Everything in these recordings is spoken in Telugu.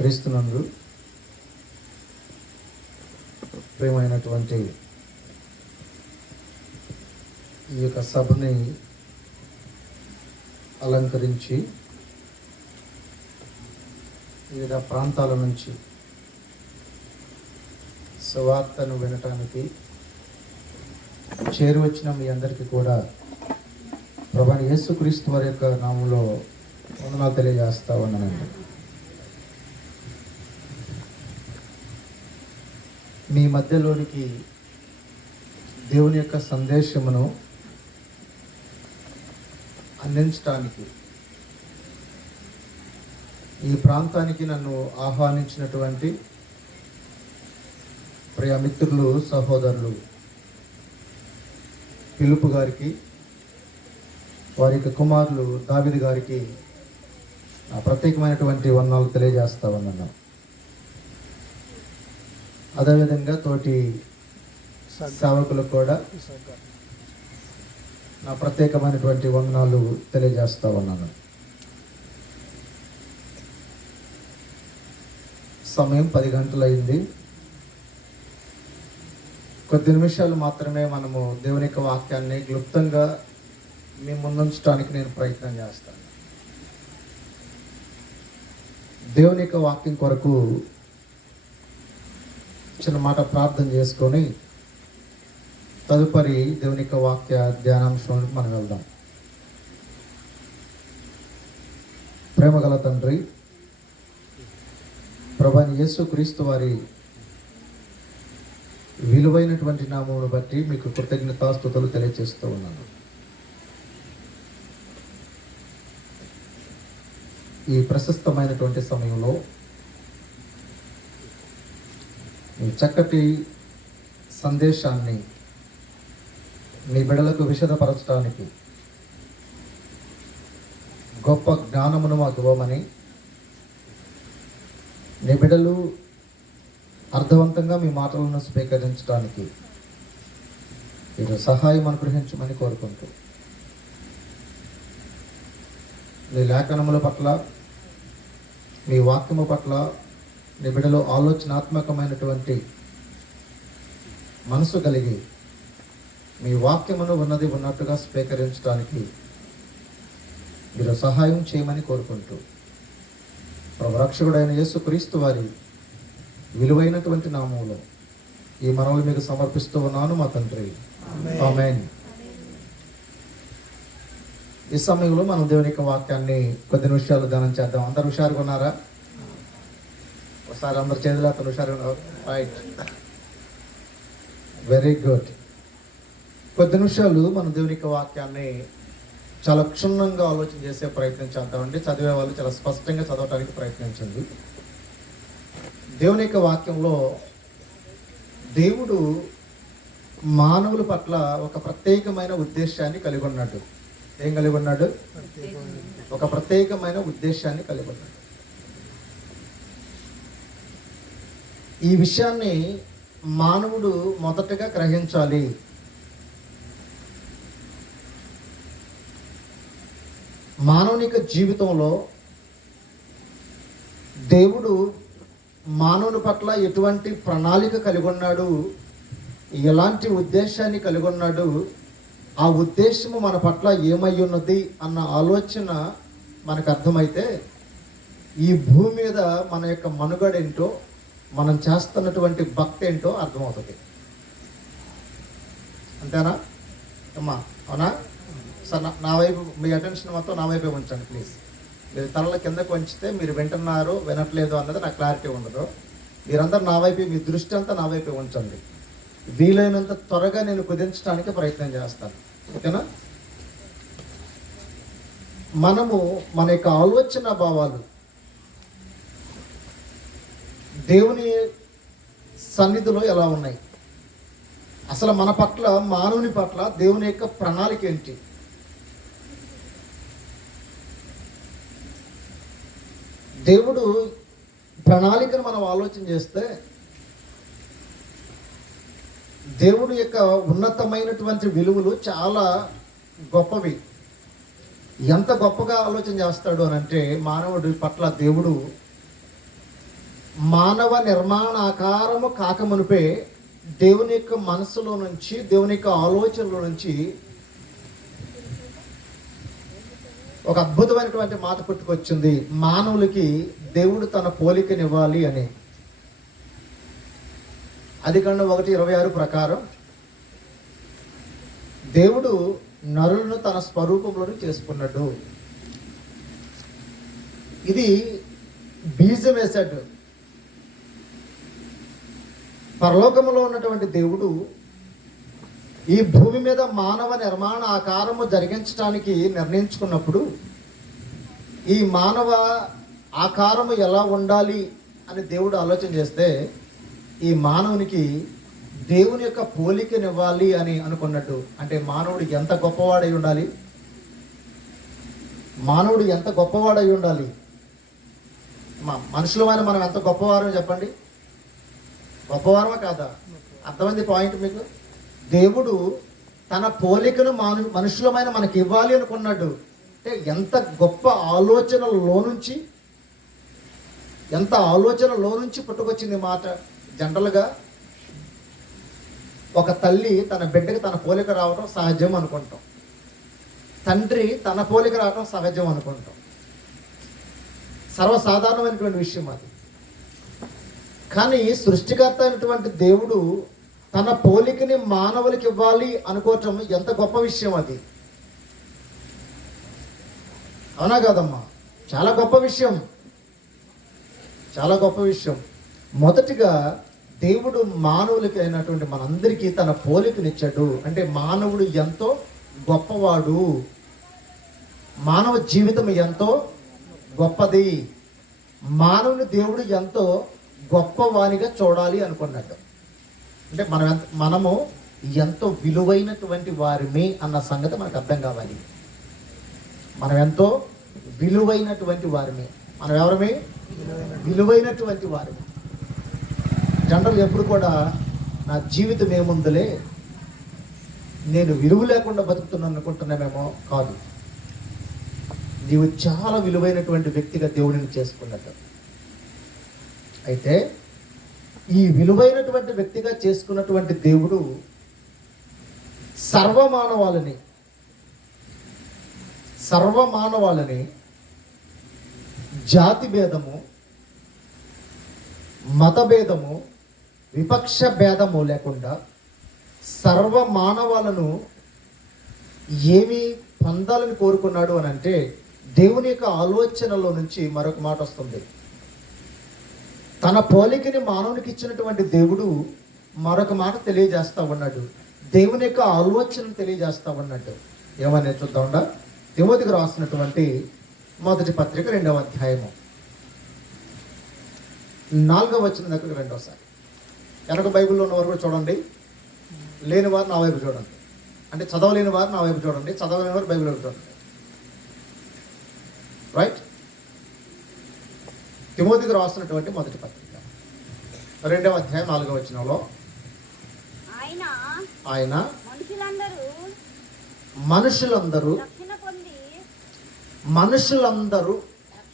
క్రీస్తునందు ప్రియమైనటువంటి ఈ యొక్క సభని అలంకరించి వివిధ ప్రాంతాల నుంచి సువార్తను వినటానికి చేరువచ్చిన మీ అందరికీ కూడా ప్రభువైన యేసుక్రీస్తు వారి యొక్క నామంలో వందనాలు తెలియజేస్తా ఉన్నానండి. మీ మధ్యలోనికి దేవుని యొక్క సందేశమును అందించటానికి ఈ ప్రాంతానికి నన్ను ఆహ్వానించినటువంటి ప్రియ మిత్రులు, సహోదరులు పిలుపు గారికి, వారి యొక్క కుమారులు దావీదు గారికి ప్రత్యేకమైనటువంటి వందనాలు తెలియజేస్తా ఉన్నాను. అదేవిధంగా తోటి సేవకులకు కూడా నా ప్రత్యేకమైనటువంటి వందనాలు తెలియజేస్తా ఉన్నాను. సమయం 10 గంటలైంది. కొద్ది నిమిషాలు మాత్రమే మనము దేవుని యొక్క వాక్యాన్ని క్లుప్తంగా మీ ముందుంచడానికి నేను ప్రయత్నం చేస్తాను. దేవుని యొక్క వాక్యం కొరకు చిన్న మాట ప్రార్థన చేసుకొని తదుపరి దేవుని యొక్క వాక్య ధ్యానాంశానికి మనం వెళ్దాం. ప్రేమగల తండ్రి, ప్రభువైన యేసుక్రీస్తు వారి విలువైనటువంటి నామమును బట్టి మీకు కృతజ్ఞతాస్తుతులు తెలియజేస్తూ ఉన్నాను. ఈ ప్రశస్తమైనటువంటి సమయంలో ఈ చక్కటి సందేశాన్ని మీ బిడ్డలకు విషదపరచడానికి గొప్ప జ్ఞానమును మాకు ఇవ్వమని, నీ బిడ్డలు అర్థవంతంగా మీ మాటలను స్వీకరించడానికి మీరు సహాయం అనుగ్రహించమని కోరుకుంటూ, మీ లేఖనముల పట్ల, మీ వాక్యము పట్ల నీ బిడ్డలో ఆలోచనాత్మకమైనటువంటి మనసు కలిగి మీ వాక్యమును ఉన్నది ఉన్నట్టుగా స్వీకరించడానికి మీరు సహాయం చేయమని కోరుకుంటూ, ప్రభు రక్షకుడైన యేసుక్రీస్తు వారి విలువైనటువంటి నామములో ఈ మనవులు మీకు సమర్పిస్తూ ఉన్నాను మా తండ్రి. ఆమేన్. ఈ సమయంలో మనం దేవుని యొక్క వాక్యాన్ని కొద్ది నిమిషాలు ధ్యానం చేద్దాం. అందరు హుషారుగా ఉన్నారా? ఒకసారి అందరు చేతులు అతను హుషారుగా ఉన్నారు. Right, very good. కొద్ది నిమిషాలు మనం దేవుని యొక్క వాక్యాన్ని చాలా క్షుణ్ణంగా ఆలోచన చేసే ప్రయత్నం చేద్దామండి. చదివే వాళ్ళు చాలా స్పష్టంగా చదవటానికి ప్రయత్నించండి. దేవుని యొక్క వాక్యంలో దేవుడు మానవుల పట్ల ఒక ప్రత్యేకమైన ఉద్దేశాన్ని కలిగి ఉన్నాడు. ఏం కలిగి ఉన్నాడు? ఒక ప్రత్యేకమైన ఉద్దేశాన్ని కలిగి ఉన్నాడు. ఈ విషయాన్ని మానవుడు మొదటగా గ్రహించాలి. మానవుని యొక్క జీవితంలో దేవుడు మానవుని పట్ల ఎటువంటి ప్రణాళిక కలిగి ఉన్నాడు, ఎలాంటి ఉద్దేశాన్ని కలిగి ఉన్నాడు, ఆ ఉద్దేశము మన పట్ల ఏమై ఉన్నది అన్న ఆలోచన మనకు అర్థమైతే ఈ భూమి మీద మన యొక్క మనుగడ ఏంటో, మనం చేస్తున్నటువంటి భక్తి ఏంటో అర్థమవుతుంది. అంతేనా అమ్మా? అవునా? సార్, నా వైపు మీ అటెన్షన్ మొత్తం నా వైపే ఉంచండి ప్లీజ్. మీరు తలల కిందకు వంచితే మీరు వింటున్నారు వినట్లేదు అన్నది నాకు క్లారిటీ ఉండదు. మీరందరూ నా వైపు, మీ దృష్టి అంతా నా వైపే ఉంచండి. వీలైనంత త్వరగా నేను కుదించడానికి ప్రయత్నం చేస్తాను. ఓకేనా? మనము మన యొక్క ఆలోచన భావాలు దేవుని సన్నిధిలో ఎలా ఉన్నాయి, అసలు మన పట్ల, మానవుని పట్ల దేవుని యొక్క ప్రణాళిక ఏంటి? దేవుడు ప్రణాళికను మనం ఆలోచన చేస్తే దేవుడు యొక్క ఉన్నతమైనటువంటి విలువలు చాలా గొప్పవి. ఎంత గొప్పగా ఆలోచన చేస్తాడు అని అంటే, మానవుడి పట్ల దేవుడు మానవ నిర్మాణాకారము కాకమునిపే దేవుని యొక్క మనసులో నుంచి, దేవుని యొక్క ఆలోచనలో నుంచి ఒక అద్భుతమైనటువంటి మాట పుట్టుకొచ్చింది. మానవులకి దేవుడు తన పోలికనివ్వాలి అని. ఆదికాండం 1:26 ప్రకారం దేవుడు నరులను తన స్వరూపంలోనే చేసుకున్నాడు. ఇది బీజం వేశాడు. పరలోకములో ఉన్నటువంటి దేవుడు ఈ భూమి మీద మానవ నిర్మాణ ఆకారము జరిగించడానికి నిర్ణయించుకున్నప్పుడు ఈ మానవ ఆకారము ఎలా ఉండాలి అని దేవుడు ఆలోచన చేస్తే ఈ మానవునికి దేవుని యొక్క పోలికనివ్వాలి అని అనుకున్నట్టు. అంటే మానవుడు ఎంత గొప్పవాడై ఉండాలి, మానవుడు ఎంత గొప్పవాడై ఉండాలి. మనుషులమైన మనం ఎంత గొప్పవారో చెప్పండి. గొప్పవారమా కాదా? అర్థమైంది పాయింట్ మీకు? దేవుడు తన పోలికను మనుషులమైన మనకి ఇవ్వాలి అనుకున్నాడు. అంటే ఎంత గొప్ప ఆలోచనలో నుంచి పుట్టుకొచ్చింది మాట. జనరల్గా ఒక తల్లి తన బిడ్డకి తన పోలిక రావడం సహజం అనుకుంటాం. తండ్రి తన పోలిక రావడం సహజం అనుకుంటాం. సర్వసాధారణమైనటువంటి విషయం అది. కానీ సృష్టికర్త అయినటువంటి దేవుడు తన పోలికని మానవులకి ఇవ్వాలి అనుకోవటం ఎంత గొప్ప విషయం అది. అవునా కాదమ్మా? చాలా గొప్ప విషయం, చాలా గొప్ప విషయం. మొదటిగా దేవుడు మానవులకి అయినటువంటి మనందరికీ తన పోలికనిచ్చాడు. అంటే మానవుడు ఎంతో గొప్పవాడు, మానవ జీవితం ఎంతో గొప్పది, మానవుని దేవుడు ఎంతో గొప్పవానిగా చూడాలి అనుకున్నాడు. అంటే మనము ఎంతో విలువైనటువంటి వారిని అన్న సంగతి మనకు అర్థం కావాలి. మనం ఎంతో విలువైనటువంటి వారిని. మనం ఎవరమే? విలువైనటువంటి వారిని. జనరల్ ఎప్పుడు కూడా నా జీవితం ఏముందులే, నేను విలువ లేకుండా బతుకుతున్నాను అనుకుంటున్నామేమో. కాదు, నీవు చాలా విలువైనటువంటి వ్యక్తిగా దేవుడిని చేసుకున్నట్టు. అయితే ఈ విలువైనటువంటి వ్యక్తిగా చేసుకున్నటువంటి దేవుడు సర్వమానవాళిని జాతి భేదము, మత భేదము, విపక్ష భేదము లేకుండా సర్వమానవాలను ఏమి పొందాలని కోరుకున్నాడు అని అంటే దేవుని యొక్క ఆలోచనలో నుంచి మరొక మాట వస్తుంది. తన పోలికని మానవునికి ఇచ్చినటువంటి దేవుడు మరొక మాట తెలియజేస్తా ఉన్నాడు. దేవుని యొక్క ఆలోచనను తెలియజేస్తా ఉన్నాడు. ఏమనే చూద్దాం. తిమోతికి రాసినటువంటి మొదటి పత్రిక 2వ అధ్యాయము 4వ వచనం దగ్గర రెండోసారి. వెనక బైబిల్లో ఉన్న వారు కూడా చూడండి, లేని వారు నా వైపు చూడండి. అంటే చదవలేని వారు నా వైపు చూడండి, చదవలేని వారు బైబిల్ వైపు చూడండి. రైట్? తిమోతికి రాసినటువంటి మొదటి పత్రిక 2వ అధ్యాయం 4వ వచనంలో ఆయన మనుషులందరూ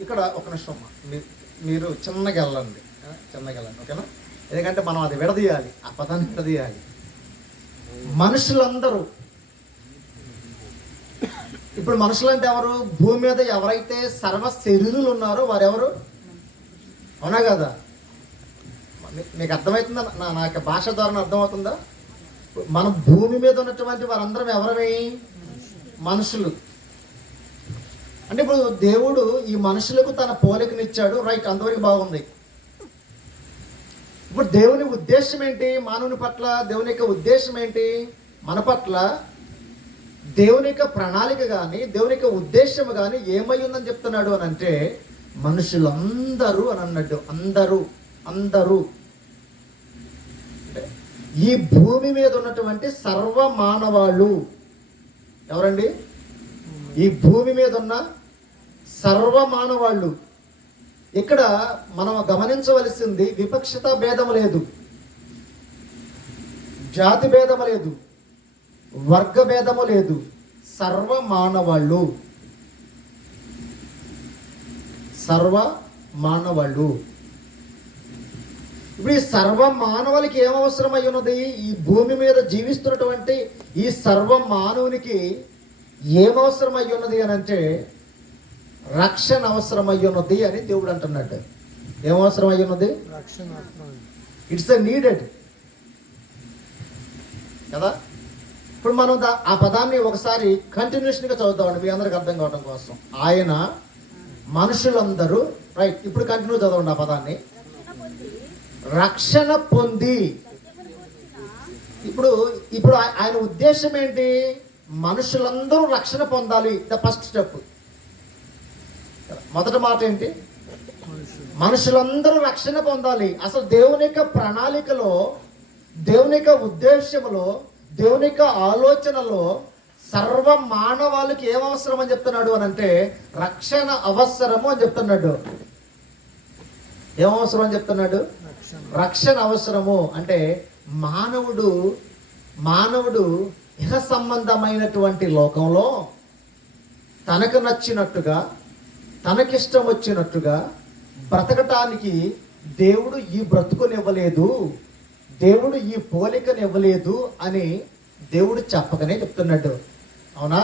ఇక్కడ ఒక నిమిషం మీరు చిన్నగా వెళ్ళండి, ఓకేనా? ఎందుకంటే మనం అది విడదీయాలి, ఆ పదాన్ని విడదీయాలి. మనుషులందరూ. ఇప్పుడు మనుషులు అంటే ఎవరు? భూమి మీద ఎవరైతే సర్వ శరీరులు ఉన్నారో వారెవరు? అవునా కదా? మీకు అర్థమవుతుందా? నాకు భాష ద్వారా అర్థమవుతుందా? మనం భూమి మీద ఉన్నటువంటి వారందరం ఎవరమే? మనుషులు. అంటే ఇప్పుడు దేవుడు ఈ మనుషులకు తన పోలికనిచ్చాడు. రైట్, అంతవరకు బాగుంది. ఇప్పుడు దేవుని ఉద్దేశం ఏంటి? మానవుని పట్ల దేవుని యొక్క ఉద్దేశం ఏంటి? మన పట్ల దేవుని యొక్క ప్రణాళిక కానీ దేవుని యొక్క ఉద్దేశం కానీ ఏమై ఉందని చెప్తున్నాడు అని అంటే మనుషులందరూ అని అన్నట్టు. అందరూ ఈ భూమి మీద ఉన్నటువంటి సర్వమానవాళ్ళు ఎవరండి? ఈ భూమి మీద ఉన్న సర్వమానవాళ్ళు. ఇక్కడ మనం గమనించవలసింది విపక్షత భేదము లేదు, జాతి భేదము లేదు, వర్గ భేదము లేదు. సర్వమానవాళ్ళు. ఇప్పుడు ఈ సర్వ మానవులకి ఏం అవసరమై ఉన్నది? ఈ భూమి మీద జీవిస్తున్నటువంటి ఈ సర్వ మానవునికి ఏం అవసరమై ఉన్నది అని అంటే రక్షణ అవసరమై ఉన్నది అని దేవుడు అంటున్నాడు. ఏం అవసరమై ఉన్నది? రక్షణ. ఇట్స్ ఎ నీడెడ్ కదా. ఇప్పుడు మనం ఆ పదాన్ని ఒకసారి కంటిన్యూషన్గా చదువుతామండి మీ అందరికి అర్థం కావడం కోసం. ఆయన మనుషులందరూ, రైట్, ఇప్పుడు కంటిన్యూ చదవండి ఆ పదాన్ని. రక్షణ పొంది. ఇప్పుడు ఇప్పుడు ఆయన ఉద్దేశం ఏంటి? మనుషులందరూ రక్షణ పొందాలి. ద ఫస్ట్ స్టెప్, మొదటి మాట ఏంటి? మనుషులందరూ రక్షణ పొందాలి. అసలు దేవుని యొక్క ప్రణాళికలో, దేవుని యొక్క ఉద్దేశంలో, దేవుని యొక్క ఆలోచనలో సర్వ మానవాళికి ఏం అవసరం అని చెప్తున్నాడు అని అంటే రక్షణ అవసరము అని చెప్తున్నాడు. ఏం అవసరం అని చెప్తున్నాడు? రక్షణ అవసరము. అంటే మానవుడు ఇహ సంబంధమైనటువంటి లోకంలో తనకు నచ్చినట్టుగా, తనకిష్టం వచ్చినట్టుగా బ్రతకటానికి దేవుడు ఈ బ్రతుకునివ్వలేదు, దేవుడు ఈ పోలికనివ్వలేదు అని దేవుడు చెప్పకనే చెప్తున్నాడు. అవునా?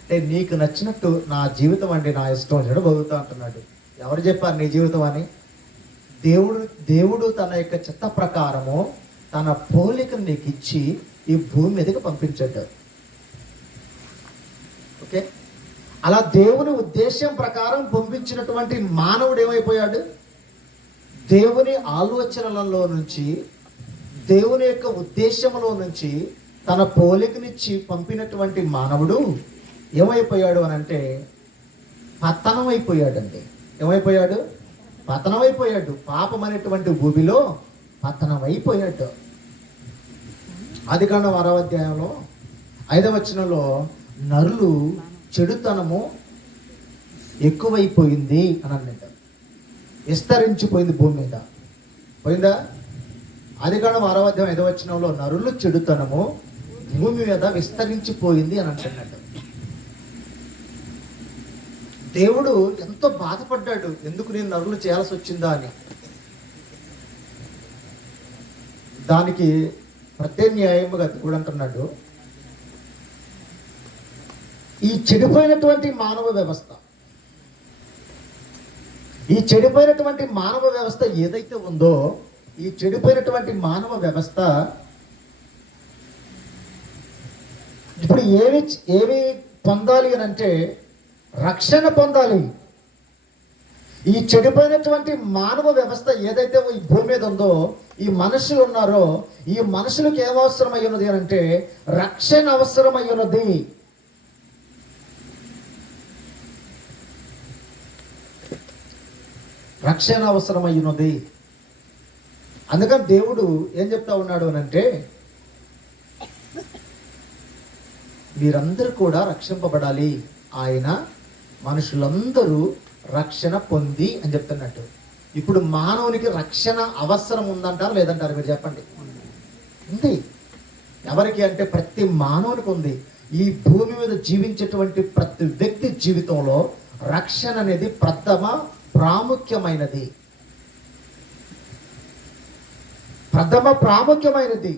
అంటే నీకు నచ్చినట్టు నా జీవితం అండి, నా ఇష్టం వచ్చినట్టు బతుకుతా అంటున్నాడు. ఎవరు చెప్పారు నీ జీవితం అని? దేవుడు తన యొక్క చిత్త ప్రకారము తన పోలికను నీకు ఇచ్చి ఈ భూమి మీదకి పంపించాడు. ఓకే, అలా దేవుని ఉద్దేశం ప్రకారం పంపించినటువంటి మానవుడు ఏమైపోయాడు? దేవుని ఆలోచనలలో నుంచి, దేవుని యొక్క ఉద్దేశంలో నుంచి తన పోలికనిచ్చి పంపినటువంటి మానవుడు ఏమైపోయాడు అని అంటే పతనం అయిపోయాడండి. ఏమైపోయాడు? పతనం అయిపోయాడు. పాపం అనేటువంటి భూమిలో పతనం అయిపోయాడు. ఆదికాండం 6వ అధ్యాయంలో 5వ వచనంలో నరులు చెడుతనము ఎక్కువైపోయింది అని అన్నట్టు, విస్తరించిపోయింది భూమి మీద. పోయిందా? ఆదికాండం 6వ అధ్యాయం 5వ వచనంలో నరులు చెడుతనము భూమి మీద విస్తరించిపోయింది అని అంటున్నాడు. దేవుడు ఎంతో బాధపడ్డాడు, ఎందుకు నేను నరులు చేయాల్సి వచ్చిందా అని. దానికి ప్రత్యామ్నాయముగా దేవుడు అంటున్నాడు, ఈ చెడిపోయినటువంటి మానవ వ్యవస్థ, ఈ చెడిపోయినటువంటి మానవ వ్యవస్థ ఏదైతే ఉందో, ఈ చెడిపోయినటువంటి మానవ వ్యవస్థ ఇప్పుడు ఏమి పొందాలి అని అంటే రక్షణ పొందాలి. ఈ చెడిపోయినటువంటి మానవ వ్యవస్థ ఏదైతే ఈ భూమి మీద ఉందో, ఈ మనుషులు ఉన్నారో, ఈ మనుషులకు ఏం అవసరమై ఉన్నది అని అంటే రక్షణ అవసరమై ఉన్నది. రక్షణ అవసరమై ఉన్నది. అందుకని దేవుడు ఏం చెప్తా ఉన్నాడు అని అంటే మీరందరూ కూడా రక్షింపబడాలి. ఆయన మనుషులందరూ రక్షణ పొంది అని చెప్తున్నట్టు. ఇప్పుడు మానవునికి రక్షణ అవసరం ఉందంటారు లేదంటారు? మీరు చెప్పండి. ఉంది. ఎవరికి అంటే ప్రతి మానవునికి ఉంది. ఈ భూమి మీద జీవించేటువంటి ప్రతి వ్యక్తి జీవితంలో రక్షణ అనేది ప్రథమ ప్రాముఖ్యమైనది. ప్రథమ ప్రాముఖ్యమైనది.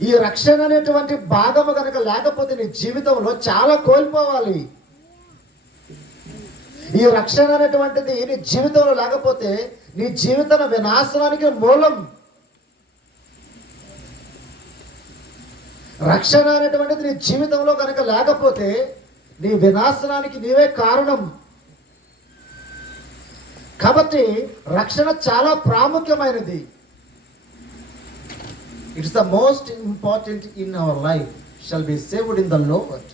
ఈ రక్షణ అనేటువంటి భాగము కనుక లేకపోతే నీ జీవితంలో చాలా కోల్పోవాలి. ఈ రక్షణ అనేటువంటిది నీ జీవితంలో లేకపోతే నీ జీవిత వినాశనానికి మూలం. రక్షణ అనేటువంటిది నీ జీవితంలో కనుక లేకపోతే నీ వినాశనానికి నీవే కారణం. కాబట్టి రక్షణ చాలా ప్రాముఖ్యమైనది. It's the most important in our life. Shall be saved in the lowered.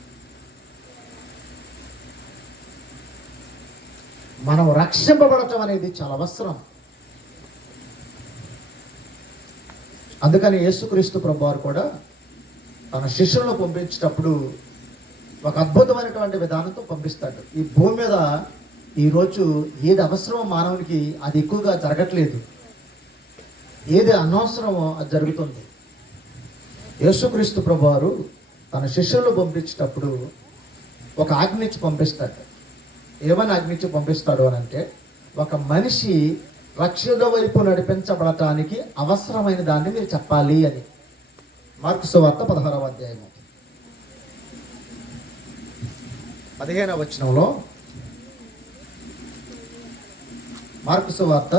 మనం రక్షింపబడటం అనేది చాలా అవసరం. అందుకని యేసుక్రీస్తు ప్రభువారు కూడా తన శిష్యులను పంపించేటప్పుడు ఒక అద్భుతమైనటువంటి విధానంతో పంపిస్తాడు. ఈ భూమి మీద ఈరోజు ఏది అవసరమో మానవునికి అది ఎక్కువగా జరగట్లేదు. ఏది అనవసరమో అది జరుగుతుంది. యేసుక్రీస్తు ప్రభువారు తన శిష్యులను పంపించేటప్పుడు ఒక ఆజ్ఞించి పంపిస్తాడు. ఏమని ఆజ్ఞించి పంపిస్తాడు అని అంటే ఒక మనిషి రక్షణ వైపు నడిపించబడటానికి అవసరమైన దాన్ని మీరు చెప్పాలి అని. మార్కు సువార్త 16వ అధ్యాయము 15వ వచనంలో, మార్కు సువార్త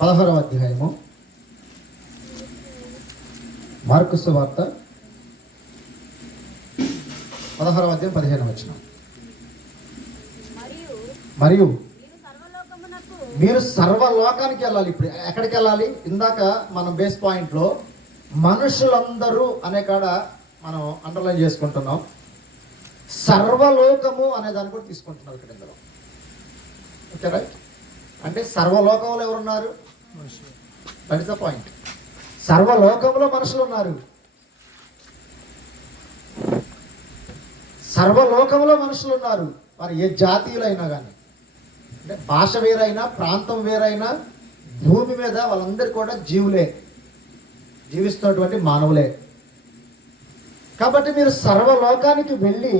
16వ అధ్యాయము, మార్కు సువార్త 16వ అధ్యాయం 15వ వచనం. మరియు మీరు సర్వలోకానికి వెళ్ళాలి. ఇప్పుడు ఎక్కడికి వెళ్ళాలి? ఇందాక మనం బేస్ పాయింట్లో మనుషులందరూ అనే కాడ మనం అండర్లైన్ చేసుకుంటున్నాం. సర్వలోకము అనే దాన్ని కూడా తీసుకుంటున్నారు ఇక్కడ ఇందులో. Okay right. అంటే సర్వలోకంలో ఎవరున్నారు? That is the point. సర్వలోకంలో మనుషులు ఉన్నారు. సర్వలోకంలో మనుషులు ఉన్నారు. వారు ఏ జాతీయులైనా కానీ, అంటే భాష వేరైనా, ప్రాంతం వేరైనా, భూమి మీద వాళ్ళందరూ కూడా జీవులే, జీవిస్తున్నటువంటి మానవులే. కాబట్టి మీరు సర్వలోకానికి వెళ్ళి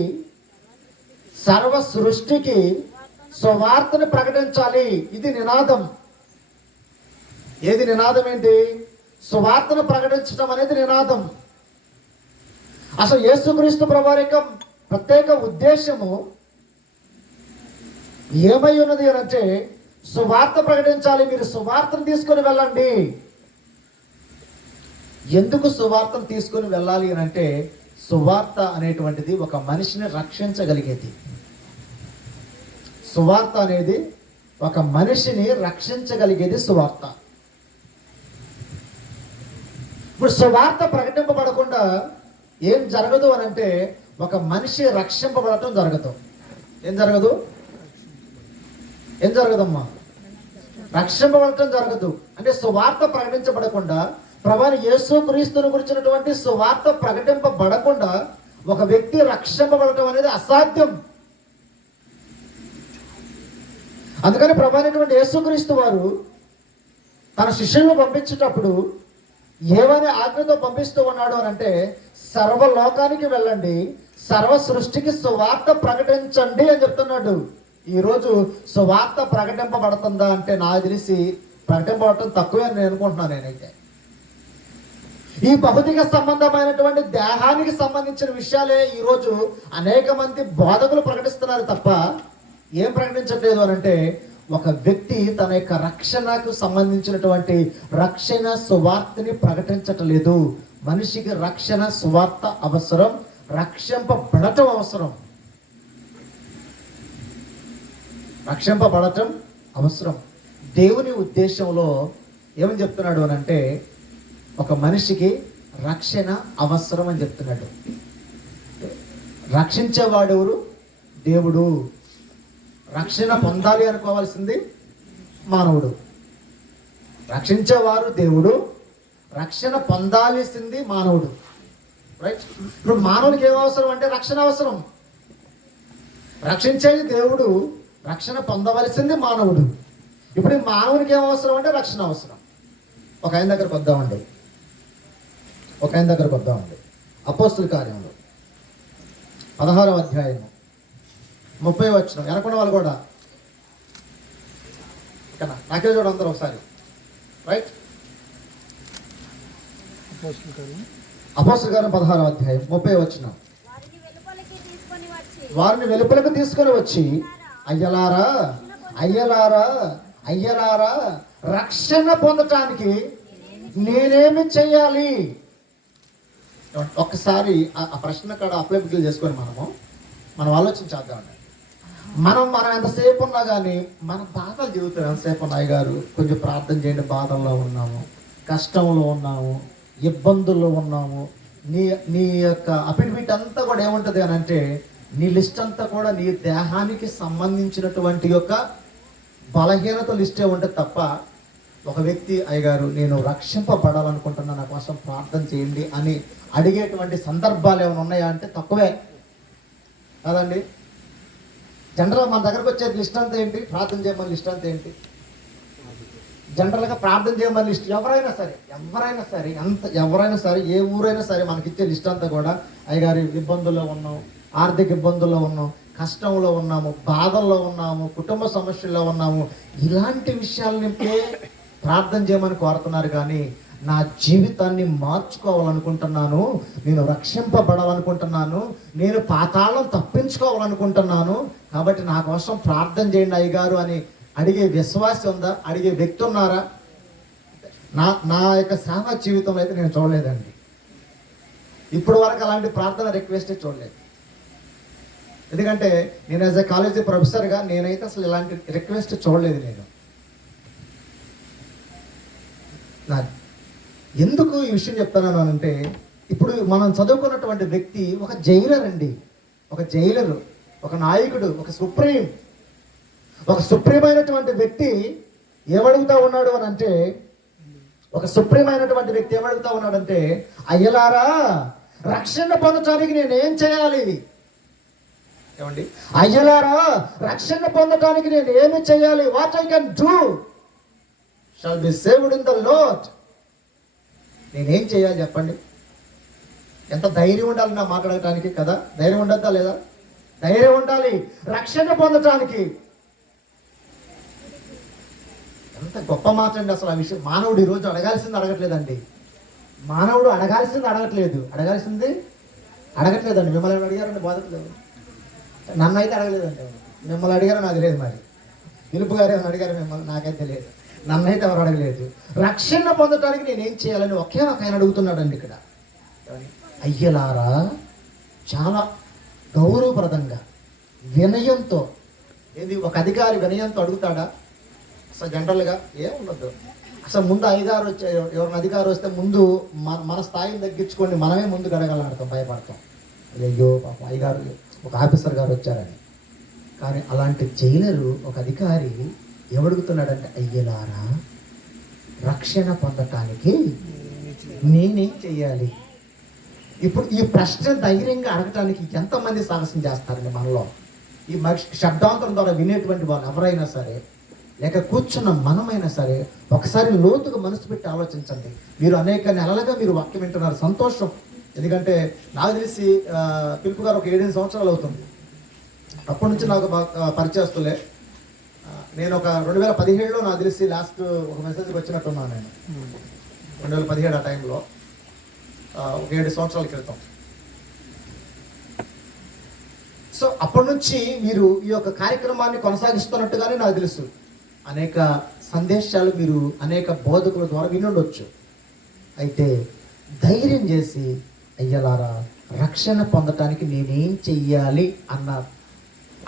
సర్వ సృష్టికి సువార్తను ప్రకటించాలి. ఇది నినాదం. ఏది నినాదం? ఏంటి? సువార్తను ప్రకటించడం అనేది నినాదం. అసలు యేసుక్రీస్తు ప్రభువారి యొక్క ప్రత్యేక ఉద్దేశము ఏమై ఉన్నది అని అంటే, సువార్త ప్రకటించాలి. మీరు సువార్తను తీసుకొని వెళ్ళండి. ఎందుకు సువార్తను తీసుకొని వెళ్ళాలి అని అంటే, సువార్త అనేటువంటిది ఒక మనిషిని రక్షించగలిగేది. సువార్త అనేది ఒక మనిషిని రక్షించగలిగేది సువార్త. ఇప్పుడు సువార్త ప్రకటింపబడకుండా ఏం జరగదు అని అంటే, ఒక మనిషి రక్షింపబడటం జరగదు. ఏం జరగదు? ఏం జరగదమ్మా? రక్షింపబడటం జరగదు. అంటే సువార్త ప్రకటించబడకుండా, ప్రభువైన యేసుక్రీస్తుని గురించినటువంటి సువార్త ప్రకటింపబడకుండా ఒక వ్యక్తి రక్షింపబడటం అనేది అసాధ్యం. అందుకని ప్రభువైనటువంటి యేసుక్రీస్తు వారు తన శిష్యులను పంపించేటప్పుడు ఏమని ఆజ్ఞతో పంపిస్తూ ఉన్నాడు అని అంటే, సర్వలోకానికి వెళ్ళండి, సర్వ సృష్టికి సువార్త ప్రకటించండి అని చెప్తున్నాడు. ఈరోజు సువార్త ప్రకటింపబడుతుందా అంటే నాకు తెలిసి ప్రకటింపబడటం తక్కువే అని నేను అనుకుంటున్నాను. నేనైతే ఈ భౌతిక సంబంధమైనటువంటి దేహానికి సంబంధించిన విషయాలే ఈరోజు అనేక మంది బోధకులు ప్రకటిస్తున్నారు తప్ప ఏం ప్రకటించట్లేదు అని అంటే, ఒక వ్యక్తి తన యొక్క రక్షణకు సంబంధించినటువంటి రక్షణ సువార్తని ప్రకటించట్లేదు. మనిషికి రక్షణ సువార్త అవసరం, రక్షింపబడటం అవసరం. రక్షింపబడటం అవసరం. దేవుని ఉద్దేశంలో ఏమని చెప్తున్నాడు అని అంటే, ఒక మనిషికి రక్షణ అవసరం అని చెప్తున్నాడు. రక్షించేవాడెవరు? దేవుడు. రక్షణ పొందాలి అనుకోవాల్సింది మానవుడు. రక్షించేవారు దేవుడు, రక్షణ పొందాల్సింది మానవుడు. రైట్. ఇప్పుడు మానవునికి ఏం అవసరం అంటే రక్షణ అవసరం. రక్షించేది దేవుడు, రక్షణ పొందవలసింది మానవుడు. ఇప్పుడు ఈ మానవునికి ఏం అవసరం అంటే రక్షణ అవసరం. ఒక ఆయన దగ్గరకు వద్దామండి. అపోస్తుల కార్యంలో 16వ అధ్యాయము 30వ వచనం. వెనకున్న వాళ్ళు కూడా నాకే చూడ అందరూ ఒకసారి. రైట్. అపోస్తుల కార్యం 16వ అధ్యాయం 30వ వచనం. వారిని వెలుపలకు తీసుకొని వచ్చి, అయ్యలారా అయ్యలారా అయ్యలారా, రక్షణ పొందటానికి నేనేమి చెయ్యాలి? ఒక్కసారి ఆ ప్రశ్న కాడ అప్లైబుల్ చేసుకొని మనం ఆలోచన చేద్దామండి. మనం ఎంతసేపు ఉన్నా కానీ మన బాధలు జీవితం ఎంతసేపు ఉన్నాయి గారు, కొంచెం ప్రార్థన చేయండి, బాధల్లో ఉన్నాము, కష్టంలో ఉన్నాము, ఇబ్బందుల్లో ఉన్నాము. నీ యొక్క అఫిడవిట్ అంతా కూడా ఏముంటుంది అని అంటే, నీ లిస్ట్ అంతా కూడా నీ దేహానికి సంబంధించినటువంటి యొక్క బలహీనత లిస్టే ఉంటుంది తప్ప, ఒక వ్యక్తి అయ్యగారు నేను రక్షింపబడాలనుకుంటున్నా, నా కోసం ప్రార్థన చేయండి అని అడిగేటువంటి సందర్భాలు ఏమైనా ఉన్నాయా అంటే తక్కువే కాదండి. జనరల్గా మన దగ్గరకు వచ్చే లిస్ట్ అంతా ఏంటి? ప్రార్థన చేయమని లిస్ట్ అంతా ఏంటి? జనరల్గా ప్రార్థన చేయమని లిస్ట్ ఎవరైనా సరే ఏ ఊరైనా సరే మనకిచ్చే లిస్ట్ అంతా కూడా అయ్యగారు ఇబ్బందుల్లో ఉన్నాం, ఆర్థిక ఇబ్బందుల్లో ఉన్నాం, కష్టంలో ఉన్నాము, బాధల్లో ఉన్నాము, కుటుంబ సమస్యల్లో ఉన్నాము, ఇలాంటి విషయాల నింపే ప్రార్థన చేయమని కోరుతున్నారు. కానీ నా జీవితాన్ని మార్చుకోవాలనుకుంటున్నాను, నేను రక్షింపబడాలనుకుంటున్నాను, నేను పాతాళం తప్పించుకోవాలనుకుంటున్నాను, కాబట్టి నా కోసం ప్రార్థన చేయండి అయ్యగారు అని అడిగే విశ్వాసం ఉందా? అడిగే వ్యక్తి ఉన్నారా? నా యొక్క సేవా జీవితంలో అయితే నేను చూడలేదండి. ఇప్పుడు వరకు అలాంటి ప్రార్థన రిక్వెస్టే చూడలేదు. ఎందుకంటే నేను యాజ్ ఎ కాలేజీ ప్రొఫెసర్గా నేనైతే అసలు ఇలాంటి రిక్వెస్ట్ చూడలేదు. నేను నా ఎందుకు ఈ విషయం చెప్తున్నాను అంటే, ఇప్పుడు మనం చదువుకున్నటువంటి వ్యక్తి ఒక జైలర్ అండి, ఒక జైలరు, ఒక నాయకుడు, ఒక సుప్రీమైనటువంటి వ్యక్తి ఏమడుగుతా ఉన్నాడు అని అంటే, ఒక సుప్రీమైనటువంటి వ్యక్తి ఏమడుగుతా ఉన్నాడంటే, అయ్యలారా రక్షణ పొందటానికి నేనేం చేయాలి? ఏమండి, అయ్యలారా రక్షణ పొందటానికి నేను ఏమి చేయాలి? What I can do shall be saved in the lord. నేనేం చేయాలి చెప్పండి? ఎంత ధైర్యం ఉండాలి నా మాట్లాడటానికి కదా? ధైర్యం ఉండద్దా లేదా? ధైర్యం ఉండాలి రక్షణ పొందటానికి. ఎంత గొప్ప మాట అండి అసలు ఆ విషయం. మానవుడు ఈరోజు అడగాల్సింది అడగట్లేదండి. మానవుడు అడగాల్సింది అడగట్లేదండి. మిమ్మల్ని అడిగారండి బోధకులు? నన్ను అయితే అడగలేదండి. మిమ్మల్ని అడిగారో నాకు తెలియదు. మరి పిలుపు గారు ఏమైనా అడిగారు మిమ్మల్ని? నాకైతే తెలియదు. నన్నైతే ఎవరు అడగలేదు. రక్షణ పొందడానికి నేనేం చేయాలని ఒకే ఒక ఆయన అడుగుతున్నాడండి ఇక్కడ. అయ్యలారా చాలా గౌరవప్రదంగా వినయంతో, ఏది ఒక అధికారి వినయంతో అడుగుతాడా? అసలు జనరల్గా ఏముండదు. అసలు ముందు అధికారు వచ్చే, ఎవరైనా అధికారు వస్తే ముందు మన స్థాయిని తగ్గించుకొని మనమే ముందు గడగలడతాం, భయపడతాం. అయ్యో పాపం అయ్యగారు, ఒక ఆఫీసర్ గారు వచ్చారని. కానీ అలాంటి జైలరు, ఒక అధికారి ఏమడుగుతున్నాడంటే, అయ్యలారా రక్షణ పొందటానికి నేనేం చెయ్యాలి? ఇప్పుడు ఈ ప్రశ్న ధైర్యంగా అడగటానికి ఎంతమంది సాహసం చేస్తారండి మనలో? ఈ శబ్దాంతరం ద్వారా వినేటువంటి వాళ్ళు ఎవరైనా సరే, లేక కూర్చున్న మనమైనా సరే, ఒకసారి లోతుగా మనసు పెట్టి ఆలోచించండి. మీరు అనేక నెలలుగా మీరు వాక్యం వింటున్నారు, సంతోషం. ఎందుకంటే నాకు తెలిసి పిలుపు గారు ఒక 7 సంవత్సరాలు అవుతుంది. అప్పటి నుంచి నాకు పరిచయస్తులే. నేను ఒక 2017లో నాకు తెలిసి లాస్ట్ ఒక మెసేజ్కి వచ్చినట్టున్నాను. నేను 2017 ఆ టైంలో, ఒక 7 సంవత్సరాల క్రితం. సో అప్పటి నుంచి మీరు ఈ యొక్క కార్యక్రమాన్ని కొనసాగిస్తున్నట్టుగానే నాకు తెలుసు. అనేక సందేశాలు మీరు అనేక బోధకుల ద్వారా వినుండొచ్చు. అయితే ధైర్యం చేసి, అయ్యలారా రక్షణ పొందటానికి నేనేం చెయ్యాలి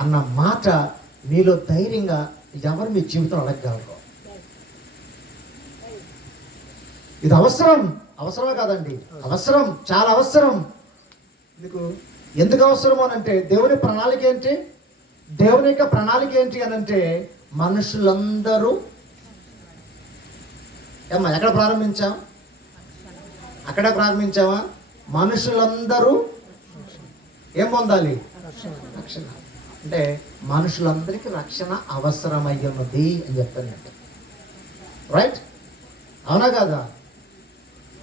అన్న మాట మీలో ధైర్యంగా ఎవరు మీ జీవితం అడగగలరు? ఇది అవసరమే కాదండి, అవసరం, చాలా అవసరం. ఎందుకు అవసరం అని అంటే, దేవుని ప్రణాళిక ఏంటి? దేవుని యొక్క ప్రణాళిక ఏంటి అని అంటే, మనుషులందరూ ఎక్కడ ప్రారంభించామా? మనుషులందరూ ఏం పొందాలి? రక్షణ. అంటే మనుషులందరికీ రక్షణ అవసరమయ్యున్నది అని చెప్తానంట. రైట్? అవునా కాదా?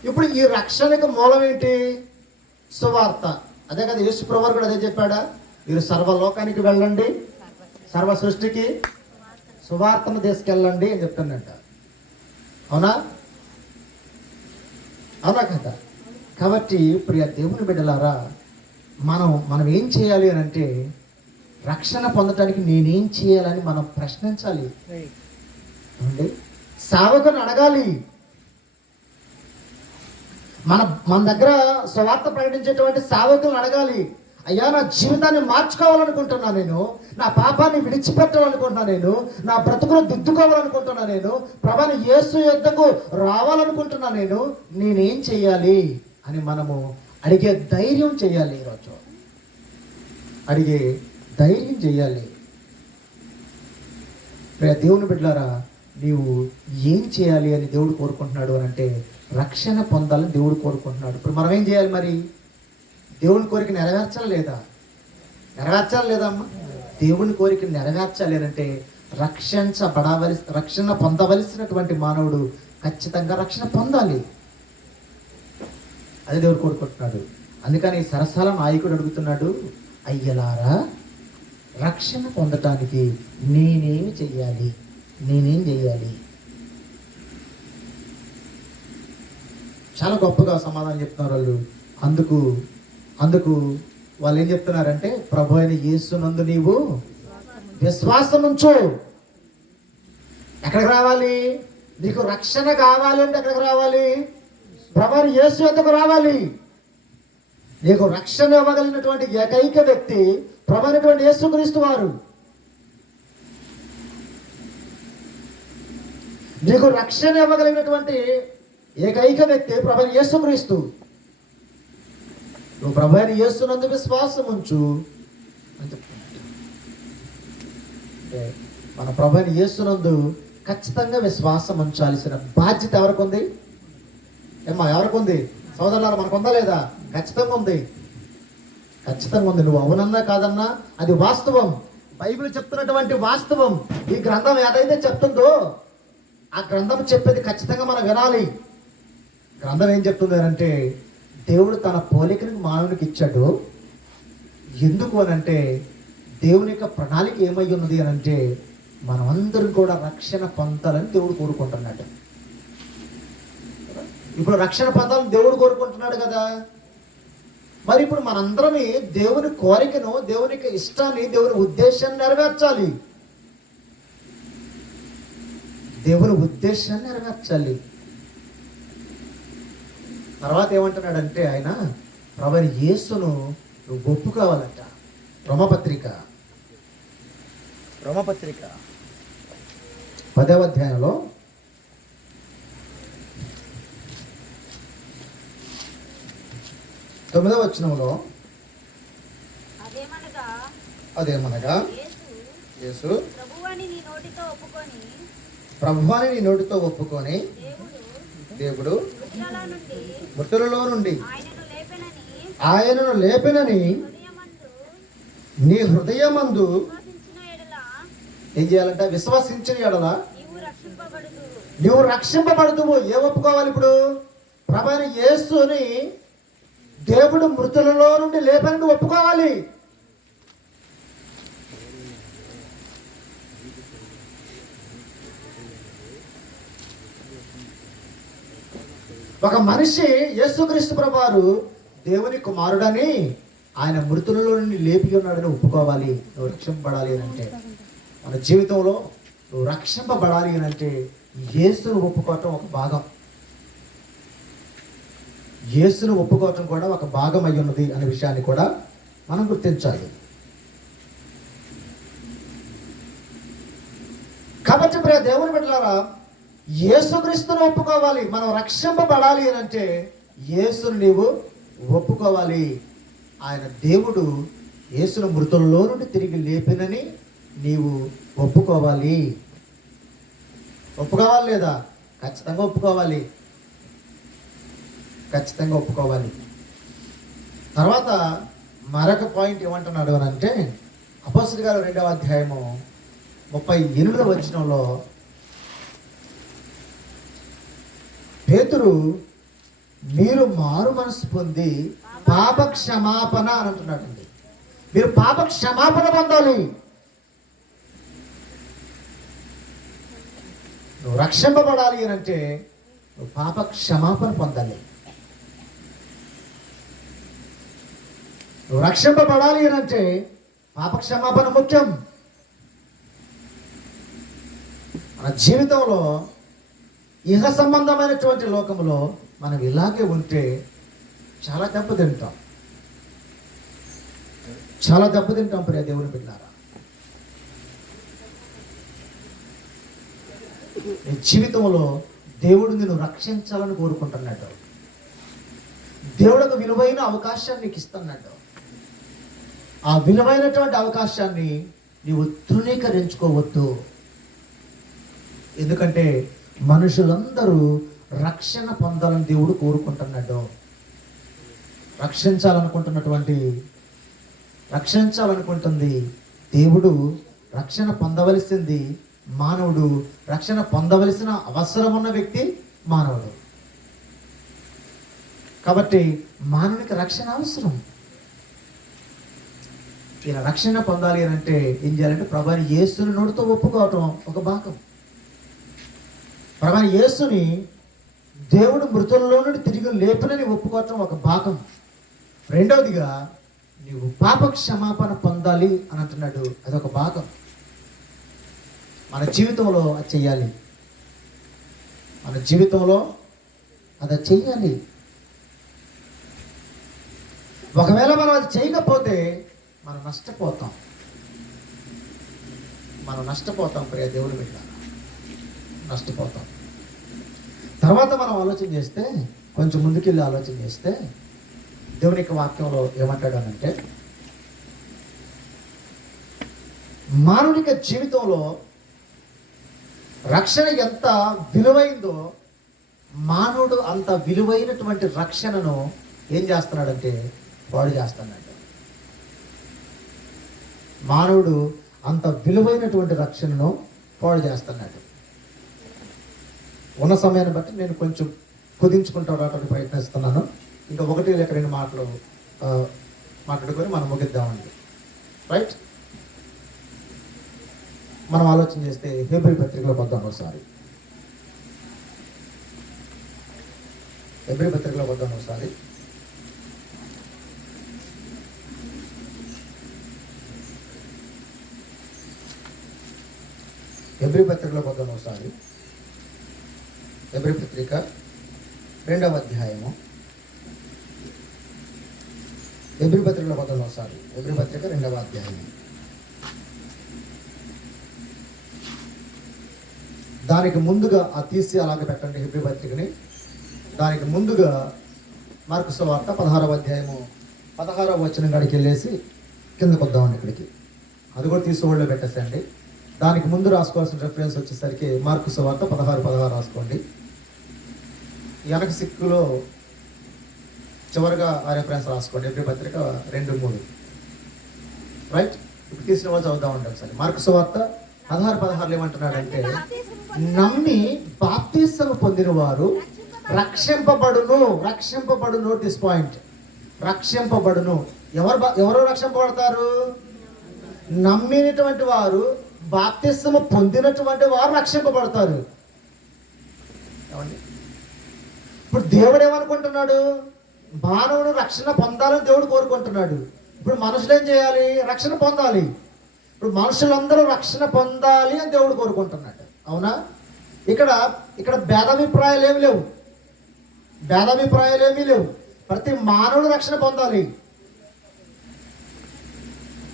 ఇప్పుడు ఈ రక్షణకు మూలం ఏంటి? సువార్త. అదే కదా యేసు ప్రభువు కూడా అదే చెప్పాడా? మీరు సర్వలోకానికి వెళ్ళండి, సర్వ సృష్టికి సువార్తను తీసుకెళ్ళండి అని చెప్తానంట. అవునా కదా? కాబట్టి ప్రియ దేవుని బిడ్డలారా, మనం ఏం చేయాలి అని అంటే, రక్షణ పొందటానికి నేనేం చేయాలని మనం ప్రశ్నించాలి. సేవకుని అడగాలి. మన దగ్గర సువార్త ప్రకటించేటువంటి సేవకులను అడగాలి. అయ్యా, నా జీవితాన్ని మార్చుకోవాలనుకుంటున్నా, నేను నా పాపాన్ని విడిచిపెట్టాలనుకుంటున్నా, నేను నా బ్రతుకును దిద్దుకోవాలనుకుంటున్నా, నేను ప్రభాని యేసు యొద్దకు రావాలనుకుంటున్నా, నేనేం చెయ్యాలి అని మనము అడిగే ధైర్యం చేయాలి. ఈరోజు అడిగే ధైర్యం చేయాలి. దేవుని బిడ్డలారా, నీవు ఏం చేయాలి అని దేవుడు కోరుకుంటున్నాడు అని అంటే, రక్షణ పొందాలని దేవుడు కోరుకుంటున్నాడు. ఇప్పుడు మనం ఏం చేయాలి? మరి దేవుని కోరిక నెరవేర్చాలి లేదా అమ్మా? దేవుని కోరిక నెరవేర్చాలి అంటే రక్షణ పొందవలసినటువంటి మానవుడు ఖచ్చితంగా రక్షణ పొందాలి. అదే దేవుడు కోరుకుంటున్నాడు. అందుకని సరసాల నాయకుడు అడుగుతున్నాడు, అయ్యలారా రక్షణ పొందటానికి నేనేమి చెయ్యాలి, నేనేం చెయ్యాలి? చాలా గొప్పగా సమాధానం చెప్తున్నారు వాళ్ళు. అందుకు వాళ్ళు ఏం చెప్తున్నారంటే, ప్రభు అయిన యేసునందు నీవు విశ్వాసం ఉంచు. ఎక్కడికి రావాలి? నీకు రక్షణ కావాలి అంటే ఎక్కడికి రావాలి? ప్రభు అయిన యేసు యొద్దకు రావాలి. నీకు రక్షణ ఇవ్వగలిగినటువంటి ఏకైక వ్యక్తి ప్రభు అయినటువంటి యేసుక్రీస్తు వారు. నీకు రక్షణ ఇవ్వగలిగినటువంటి ఏకైక వ్యక్తి ప్రభు అయిన యేసుక్రీస్తు. నువ్వు ప్రభు అయిన యేసునందు విశ్వాసం ఉంచు అని చెప్తున్నాడు. అంటే మన ప్రభు అయిన యేసునందు ఖచ్చితంగా విశ్వాసం ఉంచాల్సిన బాధ్యత ఎవరికి ఉంది? ఎవరికి ఉంది? సోదరులారా, మనకు ఉందా లేదా? ఖచ్చితంగా ఉంది, ఖచ్చితంగా ఉంది. నువ్వు అవునన్నా కాదన్నా అది వాస్తవం. బైబిల్ చెప్తున్నటువంటి వాస్తవం. ఈ గ్రంథం ఏదైతే చెప్తుందో ఆ గ్రంథం చెప్పేది ఖచ్చితంగా మనం వినాలి. గ్రంథం ఏం చెప్తుంది అంటే, దేవుడు తన పోలికని మానవునికి ఇచ్చాడు. ఎందుకు అనంటే, దేవుని యొక్క ప్రణాళిక ఏమై ఉన్నది అని అంటే, మనమందరం కూడా రక్షణ పొందాలని దేవుడు కోరుకుంటున్నాడు. ఇప్పుడు రక్షణ పొందాలని దేవుడు కోరుకుంటున్నాడు కదా. మరి ఇప్పుడు మనందరమే దేవుని కోరికను, దేవుని యొక్క ఇష్టాన్ని, దేవుని ఉద్దేశాన్ని నెరవేర్చాలి. దేవుని ఉద్దేశాన్ని నెరవేర్చాలి. తర్వాత ఏమంటున్నాడంటే ఆయన, ప్రభువైన యేసును నువ్వు ఒప్పుకోవాలంట. రోమపత్రిక 10వ అధ్యాయంలో 9వ వచనంలో అదేమనగా యేసు ప్రభువాని నీ నోటితో ఒప్పుకొని దేవుడు మృతులలో నుండి ఆయనను లేపెనని నీ హృదయమందు ఏం చేయాలంట? విశ్వసించిన ఎడల నువ్వు రక్షింపబడుతువు. ఏ ఒప్పుకోవాలి ఇప్పుడు? ప్రభువైన యేసుని దేవుడు మృతులలో నుండి లేపని ఒప్పుకోవాలి. ఒక మనిషి యేసుక్రీస్తు ప్రభువారు దేవుని కుమారుడని, ఆయన మృతులలో నుండి లేపి ఉన్నాడని ఒప్పుకోవాలి. నువ్వు రక్షింపబడాలి అని అంటే, మన జీవితంలో నువ్వు రక్షింపబడాలి అని అంటే యేసును ఒప్పుకోవటం ఒక భాగం. యేసును ఒప్పుకోవటం కూడా ఒక భాగం అయి ఉన్నది అనే విషయాన్ని కూడా మనం గుర్తించాలి. కాబట్టి ప్రియ దేవుని బిడ్డలారా, యేసుక్రీస్తును ఒప్పుకోవాలి. మనం రక్షింపబడాలి అని అంటే యేసును నీవు ఒప్పుకోవాలి. ఆయన దేవుడు యేసును మృతుల్లో నుండి తిరిగి లేపినని నీవు ఒప్పుకోవాలి. ఒప్పుకోవాలి లేదా? ఖచ్చితంగా ఒప్పుకోవాలి, ఖచ్చితంగా ఒప్పుకోవాలి. తర్వాత మరొక పాయింట్ ఏమంటున్నాడు అని అంటే, అపోస్తలుల గారు 2వ అధ్యాయము 38వ వచనంలో పేతురు మీరు మారు మనసు పొంది పాప క్షమాపణ అని అంటున్నాడండి. మీరు పాప క్షమాపణ పొందాలి. నువ్వు రక్షింపబడాలి అని అంటే నువ్వు పాప క్షమాపణ పొందాలి. నువ్వు రక్షింపబడాలి అని అంటే పాప క్షమాపణ ముఖ్యం. మన జీవితంలో ఇహ సంబంధమైనటువంటి లోకంలో మనం ఇలాగే ఉంటే చాలా దెబ్బతింటాం, చాలా దెబ్బతింటాం. ప్రియ దేవుని బిడ్డలారా, నీ జీవితంలో దేవుడు నిన్ను రక్షించాలని కోరుకుంటున్నాడు. దేవుడు ఒక విలువైన అవకాశాన్ని నీకు ఇస్తున్నాడు. ఆ విలువైనటువంటి అవకాశాన్ని నీవు తృణీకరించుకోవద్దు. ఎందుకంటే మనుషులందరూ రక్షణ పొందాలని దేవుడు కోరుకుంటున్నాడు. రక్షించాలనుకుంటుంది దేవుడు. రక్షణ పొందవలసింది మానవుడు. రక్షణ పొందవలసిన అవసరం ఉన్న వ్యక్తి మానవుడు. కాబట్టి మానవునికి రక్షణ అవసరం. ఇలా రక్షణ పొందాలి అని అంటే ఏం చేయాలంటే ప్రభుని యేసుని నోటితో ఒప్పుకోవటం ఒక భాగం. ప్రభుని యేసుని దేవుడు మృతుల్లో నుండి తిరిగి లేపునని ఒప్పుకోవటం ఒక భాగం. రెండవదిగా నీవు పాప క్షమాపణ పొందాలి అని అంటున్నాడు, అదొక భాగం. మన జీవితంలో అది చెయ్యాలి, మన జీవితంలో అది చెయ్యాలి. ఒకవేళ మనం అది చేయకపోతే మనం నష్టపోతాం ప్రియ దేవుని బిడ్డ, నష్టపోతాం. తర్వాత మనం ఆలోచన చేస్తే, కొంచెం ముందుకెళ్ళి ఆలోచన చేస్తే దేవుని యొక్క వాక్యంలో ఏమంటాడనంటే, మానవునిక జీవితంలో రక్షణ ఎంత విలువైందో మానవుడు అంత విలువైనటువంటి రక్షణను ఏం చేస్తున్నాడంటే పాడు చేస్తున్నాడు. మానవుడు అంత విలువైనటువంటి రక్షణను పాడు చేస్తున్నాడు. ఉన్న సమయాన్ని బట్టి నేను కొంచెం కుదించుకుంటూ రావడానికి ప్రయత్నిస్తున్నాను. ఇంకా 1-2 మాటలు మాట్లాడుకొని మనం ముగిద్దామండి. రైట్, మనం ఆలోచన చేస్తే హెబ్రీ పత్రికలో వద్దాం ఒకసారి. హెబ్రీ పత్రికలో వద్దాం ఒకసారి. హెబ్రీ పత్రికలో వద్దాం ఒకసారి. హెబ్రీ పత్రిక 2వ అధ్యాయము. హెబ్రీ పత్రికలో వద్దాం ఒకసారి. హెబ్రీ పత్రిక 2వ అధ్యాయము. దానికి ముందుగా ఆ తీసి అలాగే పెట్టండి హెబ్రీ పత్రికని. దానికి ముందుగా మార్కు సువార్త 16వ అధ్యాయము 16వ వచనం కాడికి వెళ్ళేసి కిందకు వద్దామండి ఇక్కడికి. అది కూడా తీసి ఓళ్ళో పెట్టేసండి. దానికి ముందు రాసుకోవాల్సిన రెఫరెన్స్ వచ్చేసరికి మార్కు సువార్త 16 రాసుకోండి. వెనక సిక్కులో చివరిగా ఆ రెఫరెన్స్ రాసుకోండి. హెబ్రీ పత్రిక 2:3. రైట్, ఇప్పుడు తీసిన వాళ్ళు చదువుదాం ఉంటాం సరే. మార్కు సువార్త 16 ఏమంటున్నాడంటే, నమ్మి బాప్తిస్మము పొందిన వారు రక్షింపబడును. This point, రక్షింపబడును. ఎవరు రక్షింపబడతారు? నమ్మినటువంటి వారు, బాప్తిస్మము పొందినటువంటి వారు రక్షింపబడతారు. ఇప్పుడు దేవుడు ఏమనుకుంటున్నాడు? మానవుడు రక్షణ పొందాలని దేవుడు కోరుకుంటున్నాడు. ఇప్పుడు మనుషులు ఏం చేయాలి? రక్షణ పొందాలి. ఇప్పుడు మనుషులందరూ రక్షణ పొందాలి అని దేవుడు కోరుకుంటున్నాడు. అవునా? ఇక్కడ భేదాభిప్రాయాలు ఏమీ లేవు. ప్రతి మానవుడు రక్షణ పొందాలి.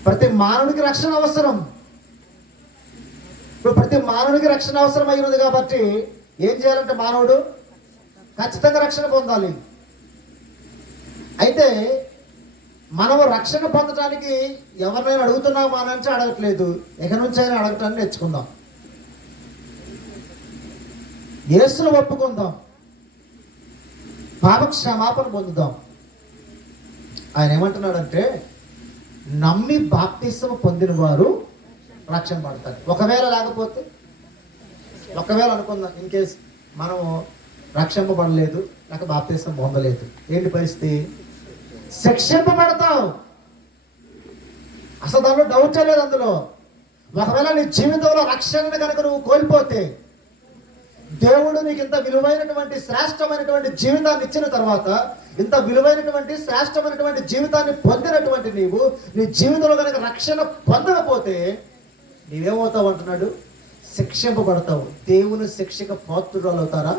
ప్రతి మానవుడికి రక్షణ అవసరం. ఇప్పుడు ప్రతి మానవుడికి రక్షణ అవసరం అయినది కాబట్టి ఏం చేయాలంటే మానవుడు ఖచ్చితంగా రక్షణ పొందాలి. అయితే మనము రక్షణ పొందడానికి ఎవరినైనా అడుగుతున్నామా నుంచి అడగట్లేదు. ఇక నుంచి అయినా అడగటాన్ని నేర్చుకుందాం. యేసును ఒప్పుకుందాం, పాప క్షమాపణ పొందుదాం. ఆయన ఏమంటున్నాడంటే, నమ్మి బాప్తిస్మము పొందిన వారు రక్షణ పడతారు. ఒకవేళ అనుకుందాం, ఇన్ కేస్ మనము రక్షింపబడలేదు, లేక బాప్తిస్మం పొందలేదు, ఏంటి పరిస్థితి? శిక్షింపబడతావు. అసలు దానిలో డౌటే లేదు. అందులో ఒకవేళ నీ జీవితంలో రక్షణను కనుక నువ్వు కోల్పోతే, దేవుడు నీకు ఇంత విలువైనటువంటి శ్రేష్టమైనటువంటి జీవితాన్ని ఇచ్చిన తర్వాత, ఇంత విలువైనటువంటి శ్రేష్టమైనటువంటి జీవితాన్ని పొందినటువంటి నీవు నీ జీవితంలో కనుక రక్షణ పొందకపోతే నీవేమవుతావు అంటున్నాడు? శిక్షింపబడతావు. దేవుని శిక్షకు పాత్రులు అవుతారా?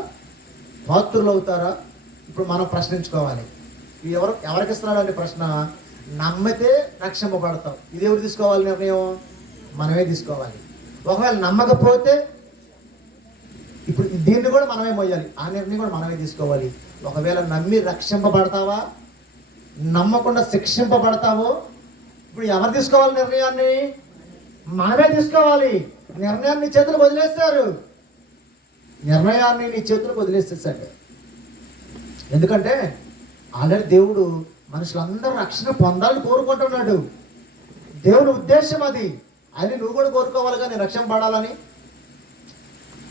ఇప్పుడు మనం ప్రశ్నించుకోవాలి. ఎవరికి ఇస్తున్నాడు అనే ప్రశ్న. నమ్మితే రక్షింపబడతావు. ఇది ఎవరు తీసుకోవాలి నిర్ణయం? మనమే తీసుకోవాలి. ఒకవేళ నమ్మకపోతే ఇప్పుడు దీన్ని కూడా మనమే మోయాలి. ఆ నిర్ణయం కూడా మనమే తీసుకోవాలి. ఒకవేళ నమ్మి రక్షింపబడతావా, నమ్మకుండా శిక్షింపబడతావో, ఇప్పుడు ఎవరు తీసుకోవాలి నిర్ణయాన్ని? మనమే తీసుకోవాలి. నిర్ణయాన్ని నీ చేతులకు వదిలేసేసాడు. ఎందుకంటే ఆల్రెడీ దేవుడు మనుషులందరూ రక్షణ పొందాలని కోరుకుంటున్నాడు. దేవుడి ఉద్దేశం అది. అది నువ్వు కూడా కోరుకోవాలి కానీ రక్షణ పడాలని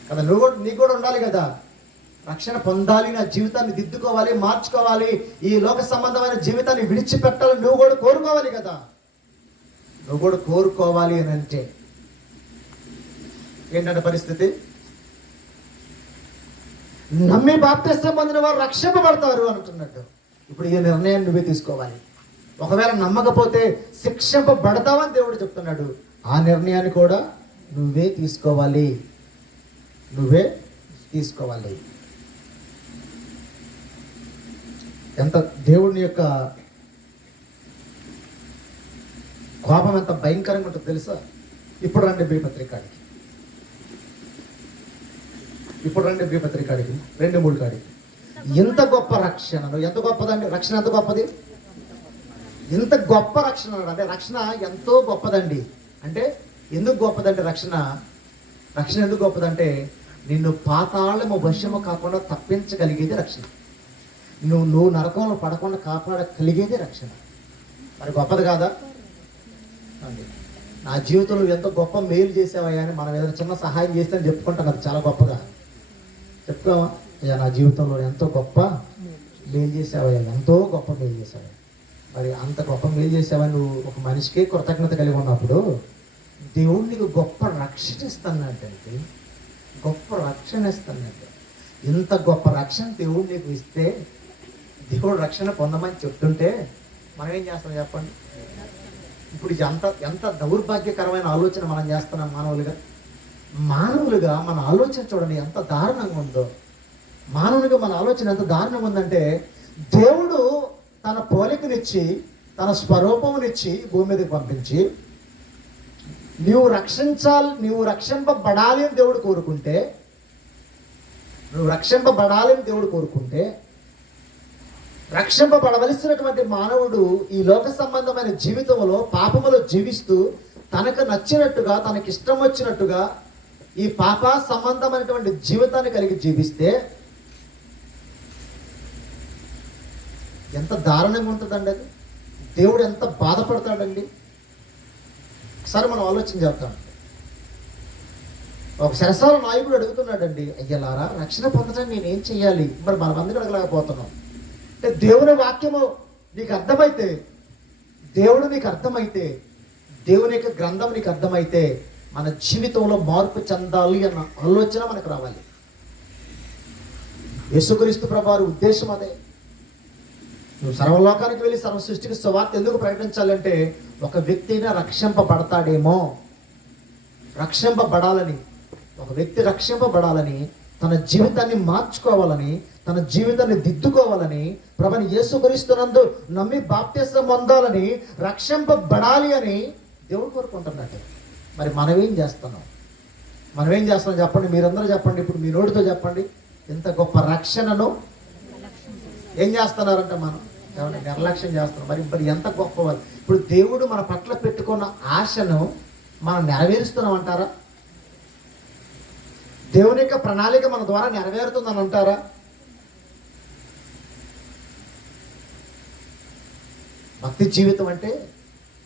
కదా. నీకు కూడా ఉండాలి కదా. రక్షణ పొందాలి, నా జీవితాన్ని దిద్దుకోవాలి, మార్చుకోవాలి, ఈ లోక సంబంధమైన జీవితాన్ని విడిచిపెట్టాలని నువ్వు కూడా కోరుకోవాలి కదా. నువ్వు కూడా కోరుకోవాలి అని అంటే ఏంటంటే పరిస్థితి, నమ్మి బాప్తిస్మం పొందిన వారు రక్షింపబడతారు అంటున్నట్టు. ఇప్పుడు ఈ నిర్ణయాన్ని నువ్వే తీసుకోవాలి. ఒకవేళ నమ్మకపోతే శిక్షింపబడతావని దేవుడు చెప్తున్నాడు. ఆ నిర్ణయాన్ని కూడా నువ్వే తీసుకోవాలి. ఎంత దేవుని యొక్క కోపం ఎంత భయంకరంగా ఉంటుందో తెలుసా? ఇప్పుడు రండి బీపత్రికాడికి, 2:3 కాడికి. ఎంత గొప్ప రక్షణను, ఎంత గొప్పదండి రక్షణ, ఎంత గొప్పది, ఎంత గొప్ప రక్షణ అంటే రక్షణ ఎంతో గొప్పదండి. అంటే ఎందుకు గొప్పదంటే రక్షణ ఎందుకు గొప్పదంటే నిన్ను పాతాళము వశము కాకుండా తప్పించగలిగేది రక్షణ. నువ్వు నరకంలో పడకుండా కాపాడగలిగేది రక్షణ. మరి గొప్పది కాదా అండి? నా జీవితంలో ఎంతో గొప్ప మేలు చేసావయ్యా అని మనం ఏదైనా చిన్న సహాయం చేస్తే అని చెప్పుకుంటాం కదా, చాలా గొప్పగా చెప్పుకోవా, అయ్యా నా జీవితంలో ఎంతో గొప్ప మేలు చేసావయ్యా, ఎంతో గొప్ప మేలు చేసావయ్యా. మరి అంత గొప్ప మేలు చేసావని నువ్వు ఒక మనిషికి కృతజ్ఞత కలిగి ఉన్నప్పుడు దేవుడు నీకు గొప్ప రక్షణ ఇస్తున్నట్టండి, గొప్ప రక్షణ ఇస్తున్నట్టు. ఇంత గొప్ప రక్షణ దేవుడు నీకు ఇస్తే, దేవుడు రక్షణ పొందమని చెప్తుంటే మనం ఏం చేస్తాం చెప్పండి? ఇప్పుడు ఎంత దౌర్భాగ్యకరమైన ఆలోచన మనం చేస్తున్నాం మానవులుగా మన ఆలోచన చూడండి ఎంత దారుణంగా ఉందో. మానవునిగా మన ఆలోచన ఎంత దారుణంగా ఉందంటే, దేవుడు తన పోలికనిచ్చి తన స్వరూపమునిచ్చి భూమి మీదకి పంపించి నీవు రక్షింపబడాలి అని దేవుడు కోరుకుంటే రక్షింపబడవలసినటువంటి మానవుడు ఈ లోక సంబంధమైన జీవితంలో పాపములో జీవిస్తూ తనకు నచ్చినట్టుగా తనకి ఇష్టం వచ్చినట్టుగా ఈ పాప సంబంధమైనటువంటి జీవితాన్ని కలిగి జీవిస్తే ఎంత దారుణంగా ఉంటుందండి అది. దేవుడు ఎంత బాధపడతాడండి. ఒకసారి మనం ఆలోచన చేద్దాం. ఒక సరసాల నాయకుడు అడుగుతున్నాడండి, అయ్యలారా రక్షణ పొందడానికి నేనేం చెయ్యాలి? మరి మన మందికి అడగలేకపోతున్నాం. అంటే దేవుని వాక్యము నీకు అర్థమైతే, దేవుని యొక్క గ్రంథం నీకు అర్థమైతే మన జీవితంలో మార్పు చెందాలి అన్న ఆలోచన మనకు రావాలి. యేసుక్రీస్తు ప్రభువారి ఉద్దేశం అదే. నువ్వు సర్వలోకానికి వెళ్ళి సర్వ సృష్టికి సువార్త ఎందుకు ప్రకటించాలంటే ఒక వ్యక్తి అయినా ఒక వ్యక్తి రక్షింపబడాలని, తన జీవితాన్ని మార్చుకోవాలని, తన జీవితాన్ని దిద్దుకోవాలని, ప్రభువైన యేసుక్రీస్తునందు నమ్మి బాప్తిస్మం పొందాలని, రక్షింపబడాలి అని దేవుడు కోరుకుంటున్నట్టు. మరి మనం ఏం చేస్తున్నాం చెప్పండి? మీరందరూ చెప్పండి, ఇప్పుడు మీ నోటితో చెప్పండి. ఇంత గొప్ప రక్షణను ఏం చేస్తున్నారంటే మనం నిర్లక్ష్యం చేస్తున్నాం. మరి ఎంత గొప్ప వాళ్ళు. ఇప్పుడు దేవుడు మన పట్ల పెట్టుకున్న ఆశను మనం నెరవేరుస్తున్నాం అంటారా? దేవుని యొక్క ప్రణాళిక మన ద్వారా నెరవేరుతుందని అంటారా? భక్తి జీవితం అంటే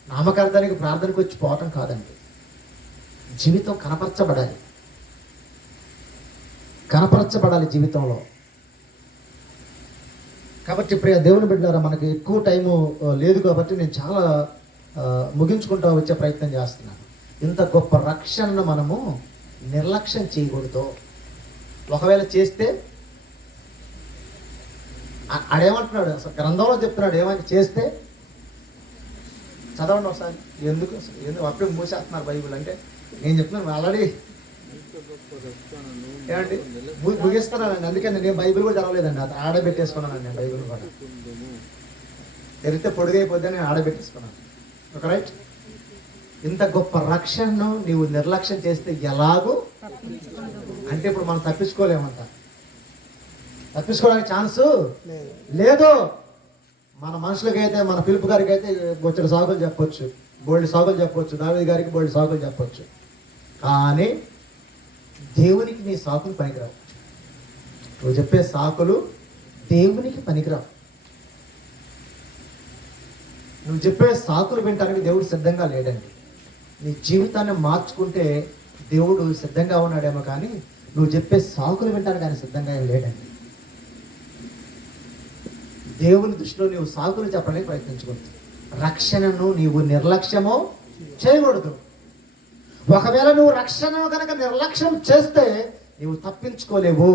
నామకార్థానికి ప్రార్థనకు వచ్చి పోవటం కాదండి. జీవితం కనపరచబడాలి జీవితంలో. కాబట్టి ప్రియ దేవుని బిడ్డలారా, మనకి ఎక్కువ టైము లేదు కాబట్టి నేను చాలా ముగించుకుంటూ వచ్చే ప్రయత్నం చేస్తున్నాను. ఇంత గొప్ప రక్షణను మనము నిర్లక్ష్యం చేయకూడదు. ఒకవేళ చేస్తే ఆడేమంటున్నాడు, అసలు గ్రంథంలో చెప్తున్నాడు ఏమని చేస్తే చదవండి ఒకసారి. ఎందుకు అప్పుడే మూసేస్తున్నారు బైబిల్ అంటే నేను చెప్తున్నాను ఆల్రెడీ ఏమండి ముగిస్తున్నానండి. అందుకని నేను బైబిల్ కూడా చదవలేదండి, అది ఆడబెట్టేసుకున్నానండి. నేను బైబిల్ కూడా తెరిస్తే పొడిగైపోద్ది నేను ఆడబెట్టేసుకున్నాను. ఒక రైట్. ఇంత గొప్ప రక్షణను నీవు నిర్లక్ష్యం చేస్తే ఎలాగూ అంటే ఇప్పుడు మనం తప్పించుకోవడానికి ఛాన్సు లేదు. మన మనుషులకైతే, మన పిలుపు గారికి అయితే బొచ్చడి సాకులు చెప్పొచ్చు, బోల్డ్ సాకులు చెప్పొచ్చు, దావీదు గారికి బోల్డ్ సాకులు చెప్పొచ్చు. కానీ దేవునికి నీ సాకులు పనికిరావు. నువ్వు చెప్పే సాకులు దేవునికి పనికిరావు. నువ్వు చెప్పే సాకులు వినటానికి దేవుడు సిద్ధంగా లేడండి. నీ జీవితాన్ని మార్చుకుంటే దేవుడు సిద్ధంగా ఉన్నాడేమో, కానీ నువ్వు చెప్పే సాకులు వినటానికి ఆయన సిద్ధంగా ఏం లేడండి. దేవుని దృష్టిలో నువ్వు సాకులు చెప్పడానికి ప్రయత్నించకూడదు. రక్షణను నీవు నిర్లక్ష్యమో చేయకూడదు. ఒకవేళ నువ్వు రక్షణ కనుక నిర్లక్ష్యం చేస్తే నువ్వు తప్పించుకోలేవు.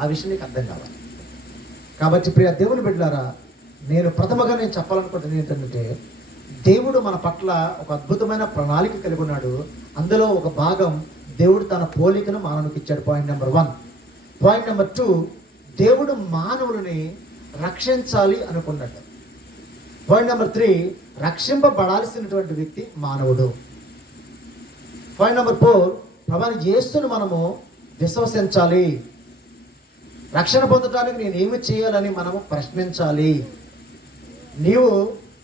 ఆ విషయం నీకు అర్థం కావాలి. కాబట్టి ప్రియ దేవుని బిడ్డలారా, నేను చెప్పాలనుకుంటున్నది ఏంటంటే, దేవుడు మన పట్ల ఒక అద్భుతమైన ప్రణాళిక కలిగి ఉన్నాడు. అందులో ఒక భాగం దేవుడు తన పోలికను మానవునికి ఇచ్చాడు. Point number 1. పాయింట్ నెంబర్ 2, దేవుడు మానవులని రక్షించాలి అనుకున్నాడు. పాయింట్ నెంబర్ 3, రక్షింపబడాల్సినటువంటి వ్యక్తి మానవుడు. పాయింట్ నెంబర్ 4, ప్రభువైన యేసును మనము విశ్వసించాలి. రక్షణ పొందడానికి నేను ఏమి చేయాలని మనము ప్రశ్నించాలి. నీవు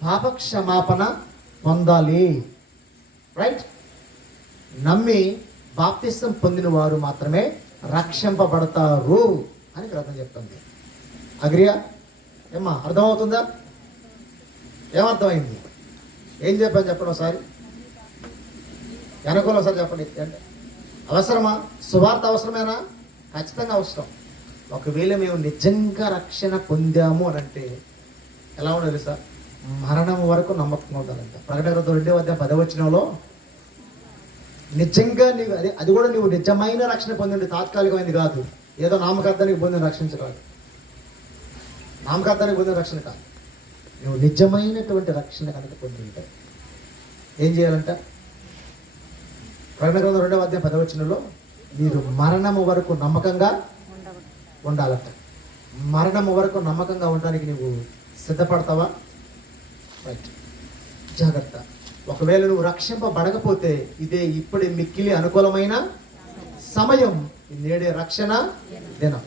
పాప క్షమాపణ పొందాలి. రైట్? నమ్మి బాప్తిసం పొందిన వారు మాత్రమే రక్షింపబడతారు అని గ్రంథం చెప్తుంది. అగ్రియా? ఏమ్మా, అర్థమవుతుందా? ఏమర్థమైంది? ఏం చెప్పాను చెప్పండి ఒకసారి. వెనకోలో ఒకసారి చెప్పండి. అవసరమా? సువార్త అవసరమేనా? ఖచ్చితంగా అవసరం. ఒకవేళ మేము నిజంగా రక్షణ పొందాము అని అంటే ఎలా ఉండాలి సార్? మరణం వరకు నమ్మకంగా ఉండాలంట. ప్రకటన 2:10 నిజంగా నీవు అది కూడా నువ్వు నిజమైన రక్షణ పొందండి, తాత్కాలికమైనది కాదు. ఏదో నామకార్థానికి పొందిన రక్షణ కాదు. నామకార్థానికి పొందిన రక్షణ కాదు. నువ్వు నిజమైనటువంటి రక్షణ కనుక పొంది ఉంటాయి ఏం చేయాలంట? ప్రకటన 2:10 మీరు మరణము వరకు నమ్మకంగా ఉండాలంట. మరణము వరకు నమ్మకంగా ఉండడానికి నువ్వు సిద్ధపడతావా? రైట్, జాగ్రత్త. ఒకవేళ నువ్వు రక్షింపబడకపోతే ఇదే ఇప్పుడే మిక్కిలి అనుకూలమైన సమయం, నేడే రక్షణ దినం.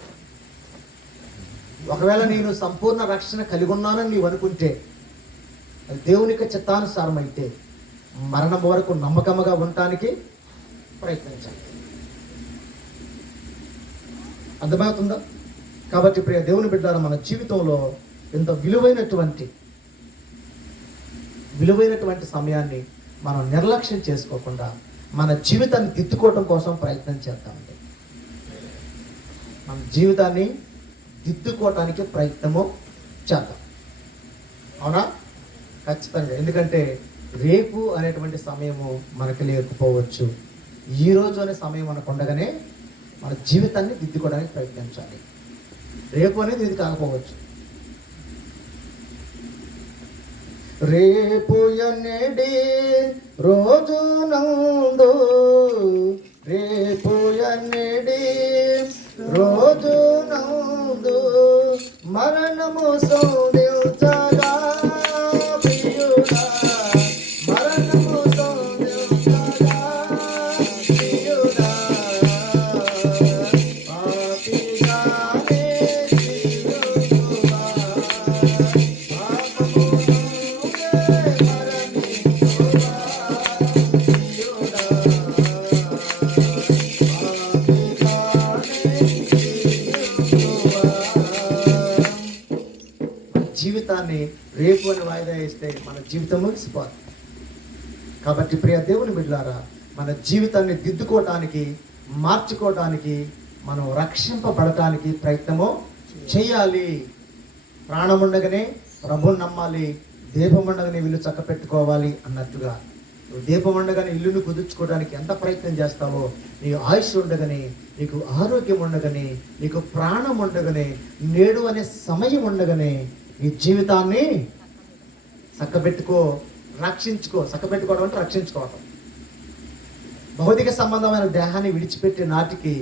ఒకవేళ నేను సంపూర్ణ రక్షణ కలిగి ఉన్నానని నీవు అనుకుంటే, అది దేవునికి చిత్తానుసారం అయితే మరణం వరకు నమ్మకముగా ఉండటానికి ప్రయత్నించాలి. అర్థమవుతుందా? కాబట్టి ప్రియ దేవుని బిడ్డలారా, మన జీవితంలో ఎంత విలువైనటువంటి సమయాన్ని మనం నిర్లక్ష్యం చేసుకోకుండా మన జీవితాన్ని దిద్దుకోవటం కోసం ప్రయత్నం చేద్దామండి. మన జీవితాన్ని దిద్దుకోవటానికి ప్రయత్నము చేద్దాం. అవునా? ఖచ్చితంగా. ఎందుకంటే రేపు అనేటువంటి సమయము మనకి లేకపోవచ్చు. ఈరోజు అనే సమయం మనకు ఉండగానే మన జీవితాన్ని దిద్దుకోవడానికి ప్రయత్నించాలి. రేపు అనేది ఇది కాకపోవచ్చు. రేపు ఎన్నడి రోజు నందు, రేపు ఎన్నడి రోజు నందు మరణము సౌందించగా ప్రియుడా, మరణము సౌందించగా ప్రియుడా, పాపిగానే జీవించువా, పాపము జీవితాన్ని రేపు అని వాయిదా వేస్తే మన జీవితం ముగిసిపోదు. కాబట్టి ప్రియ దేవుని బిడ్డలారా, మన జీవితాన్ని దిద్దుకోవటానికి, మార్చుకోవటానికి, మనం రక్షింపబడటానికి ప్రయత్నము చేయాలి. ప్రాణం ఉండగానే ప్రభుని నమ్మాలి, దీపం ఉండగానే ఇల్లు చక్క పెట్టుకోవాలి అన్నట్టుగా, నువ్వు దీపం ఉండగానే ఇల్లును కుదుర్చుకోవడానికి ఎంత ప్రయత్నం చేస్తావో, నీకు ఆయుష్ ఉండగానే, నీకు ఆరోగ్యం ఉండగానే, నీకు ప్రాణం ఉండగానే, నేడు అనే సమయం ఉండగానే ఈ జీవితాన్ని చక్కబెట్టుకో, రక్షించుకో. చక్కబెట్టుకోవడం అంటే రక్షించుకోవటం. భౌతిక సంబంధమైన దేహాన్ని విడిచిపెట్టే నాటికి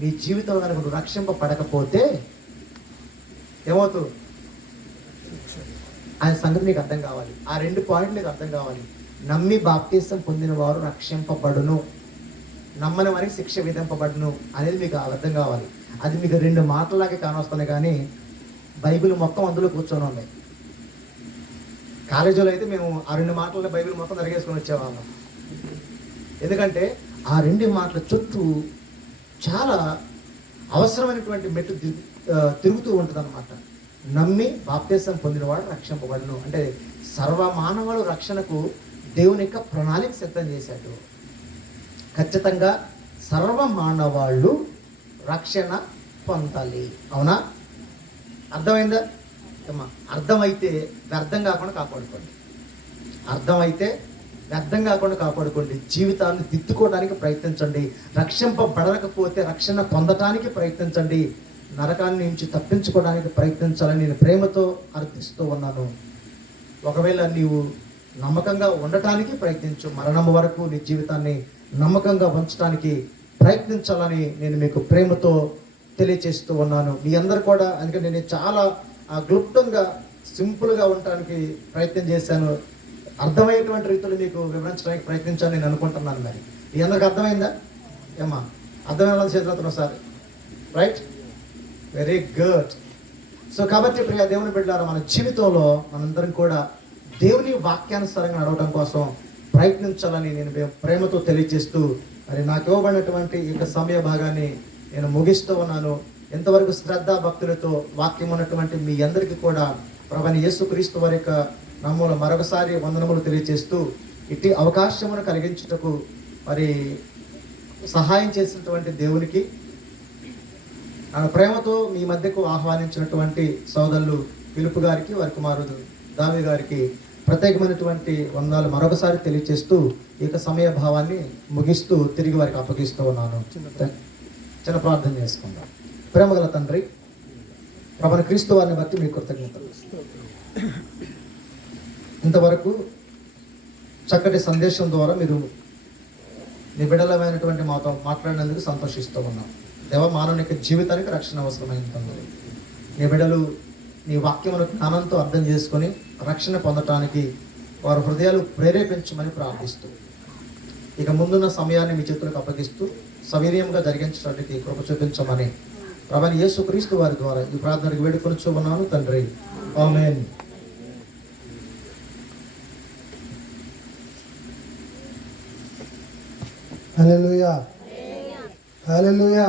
నీ జీవితంలో కనుక నువ్వు రక్షింపబడకపోతే ఏమవుతుంది? ఆ సంగతి నీకు అర్థం కావాలి. ఆ 2 పాయింట్లు నీకు అర్థం కావాలి. నమ్మి బాప్తిసం పొందిన వారు రక్షింపబడును, నమ్మని వారికి శిక్ష విధింపబడును అనేది మీకు అర్థం కావాలి. అది మీకు 2 మాటలాగే కానొస్తున్నాయి, కానీ బైబిల్ మొత్తం అందులో కూర్చొని ఉన్నాయి. కాలేజీలో అయితే మేము ఆ 2 మాటలను బైబిల్ మొత్తం తిరిగేసుకొని వచ్చేవాళ్ళం. ఎందుకంటే ఆ 2 మాటల చుట్టూ చాలా అవసరమైనటువంటి మెట్టు తిరుగుతూ ఉంటుంది అన్నమాట. నమ్మి బాప్తిసం పొందినవాడు రక్షింపబడును అంటే సర్వమానవుడు రక్షణకు దేవుని యొక్క ప్రణాళిక సిద్ధం చేశాడు. ఖచ్చితంగా సర్వమానవాళ్ళు రక్షణ పొందాలి. అవునా? అర్థమైందా? అర్థమైతే వ్యర్థం కాకుండా కాపాడుకోండి. అర్థమైతే వ్యర్థం కాకుండా కాపాడుకోండి. జీవితాన్ని దిద్దుకోవడానికి ప్రయత్నించండి. రక్షింపబడకపోతే రక్షణ పొందటానికి ప్రయత్నించండి. నరకాన్ని నుంచి తప్పించుకోవడానికి ప్రయత్నించాలని నేను ప్రేమతో అర్థిస్తూ ఉన్నాను. ఒకవేళ నీవు నమ్మకంగా ఉండటానికి ప్రయత్నించు. మరణం వరకు నీ జీవితాన్ని నమ్మకంగా ఉంచడానికి ప్రయత్నించాలని నేను మీకు ప్రేమతో తెలియచేస్తూ ఉన్నాను. మీ అందరు కూడా, అందుకని నేను చాలా క్లుప్తంగా సింపుల్గా ఉండటానికి ప్రయత్నం చేశాను. అర్థమయ్యేటువంటి రీతిలో మీకు వివరించడానికి ప్రయత్నించాలని నేను అనుకుంటున్నాను. మరి మీ అందరికి అర్థమైందా ఏమా? అర్థమైన చేతులతో sir, right? Very good. So కాబట్టి ప్రియ దేవుని బిడ్డలారా, మన జీవితంలో మనందరం కూడా దేవుని వాక్యానుసారంగా నడవడం కోసం ప్రయత్నించాలని నేను ప్రేమతో తెలియజేస్తూ, మరి నాకు ఇవ్వబడినటువంటి ఈ సమయ భాగాన్ని నేను ముగిస్తూ ఉన్నాను. ఎంతవరకు శ్రద్ధ భక్తులతో వాక్యం ఉన్నటువంటి మీ అందరికీ కూడా ప్రభువైన యేసుక్రీస్తు వారి యొక్క నామములో మరొకసారి వందనములు తెలియజేస్తూ, ఇట్టి అవకాశమును కలిగించుటకు మరి సహాయం చేసినటువంటి దేవునికి, ప్రేమతో మీ మధ్యకు ఆహ్వానించినటువంటి సోదరులు పిలుపు గారికి, వారి కుమారుడు దావి గారికి ప్రత్యేకమైనటువంటి వందనాలు మరొకసారి తెలియజేస్తూ ఈ యొక్క సమయ భావాన్ని ముగిస్తూ తిరిగి వారికి అప్పగిస్తూ ఉన్నాను. చిన్న ప్రార్థన చేసుకుందాం. ప్రేమగల తండ్రి, ప్రభువైన క్రీస్తు వారిని బట్టి మీకు కృతజ్ఞతలు. ఇంతవరకు చక్కటి సందేశం ద్వారా మీరు నిబిడలమైనటువంటి మాతో మాట్లాడినందుకు సంతోషిస్తూ ఉన్నాం. దేవ, మానవునికి జీవితానికి రక్షణ అవసరమైంది తండ్రి. నీ బిడ్డలు నీ వాక్యమును జ్ఞానంతో అర్థం చేసుకొని రక్షణ పొందటానికి వారి హృదయాలు ప్రేరేపించమని ప్రార్థిస్తూ, ఇక ముందున్న సమయాన్ని మీ చేతులకు అప్పగిస్తూ సవీర్యంగా జరిగించడానికి కృప చూపించమని ప్రభువైన యేసుక్రీస్తు వారి ద్వారా ఈ ప్రార్థనకు వేడుకొనుచున్నాను తండ్రి. ఆమేన్. హల్లెలూయా, హల్లెలూయా.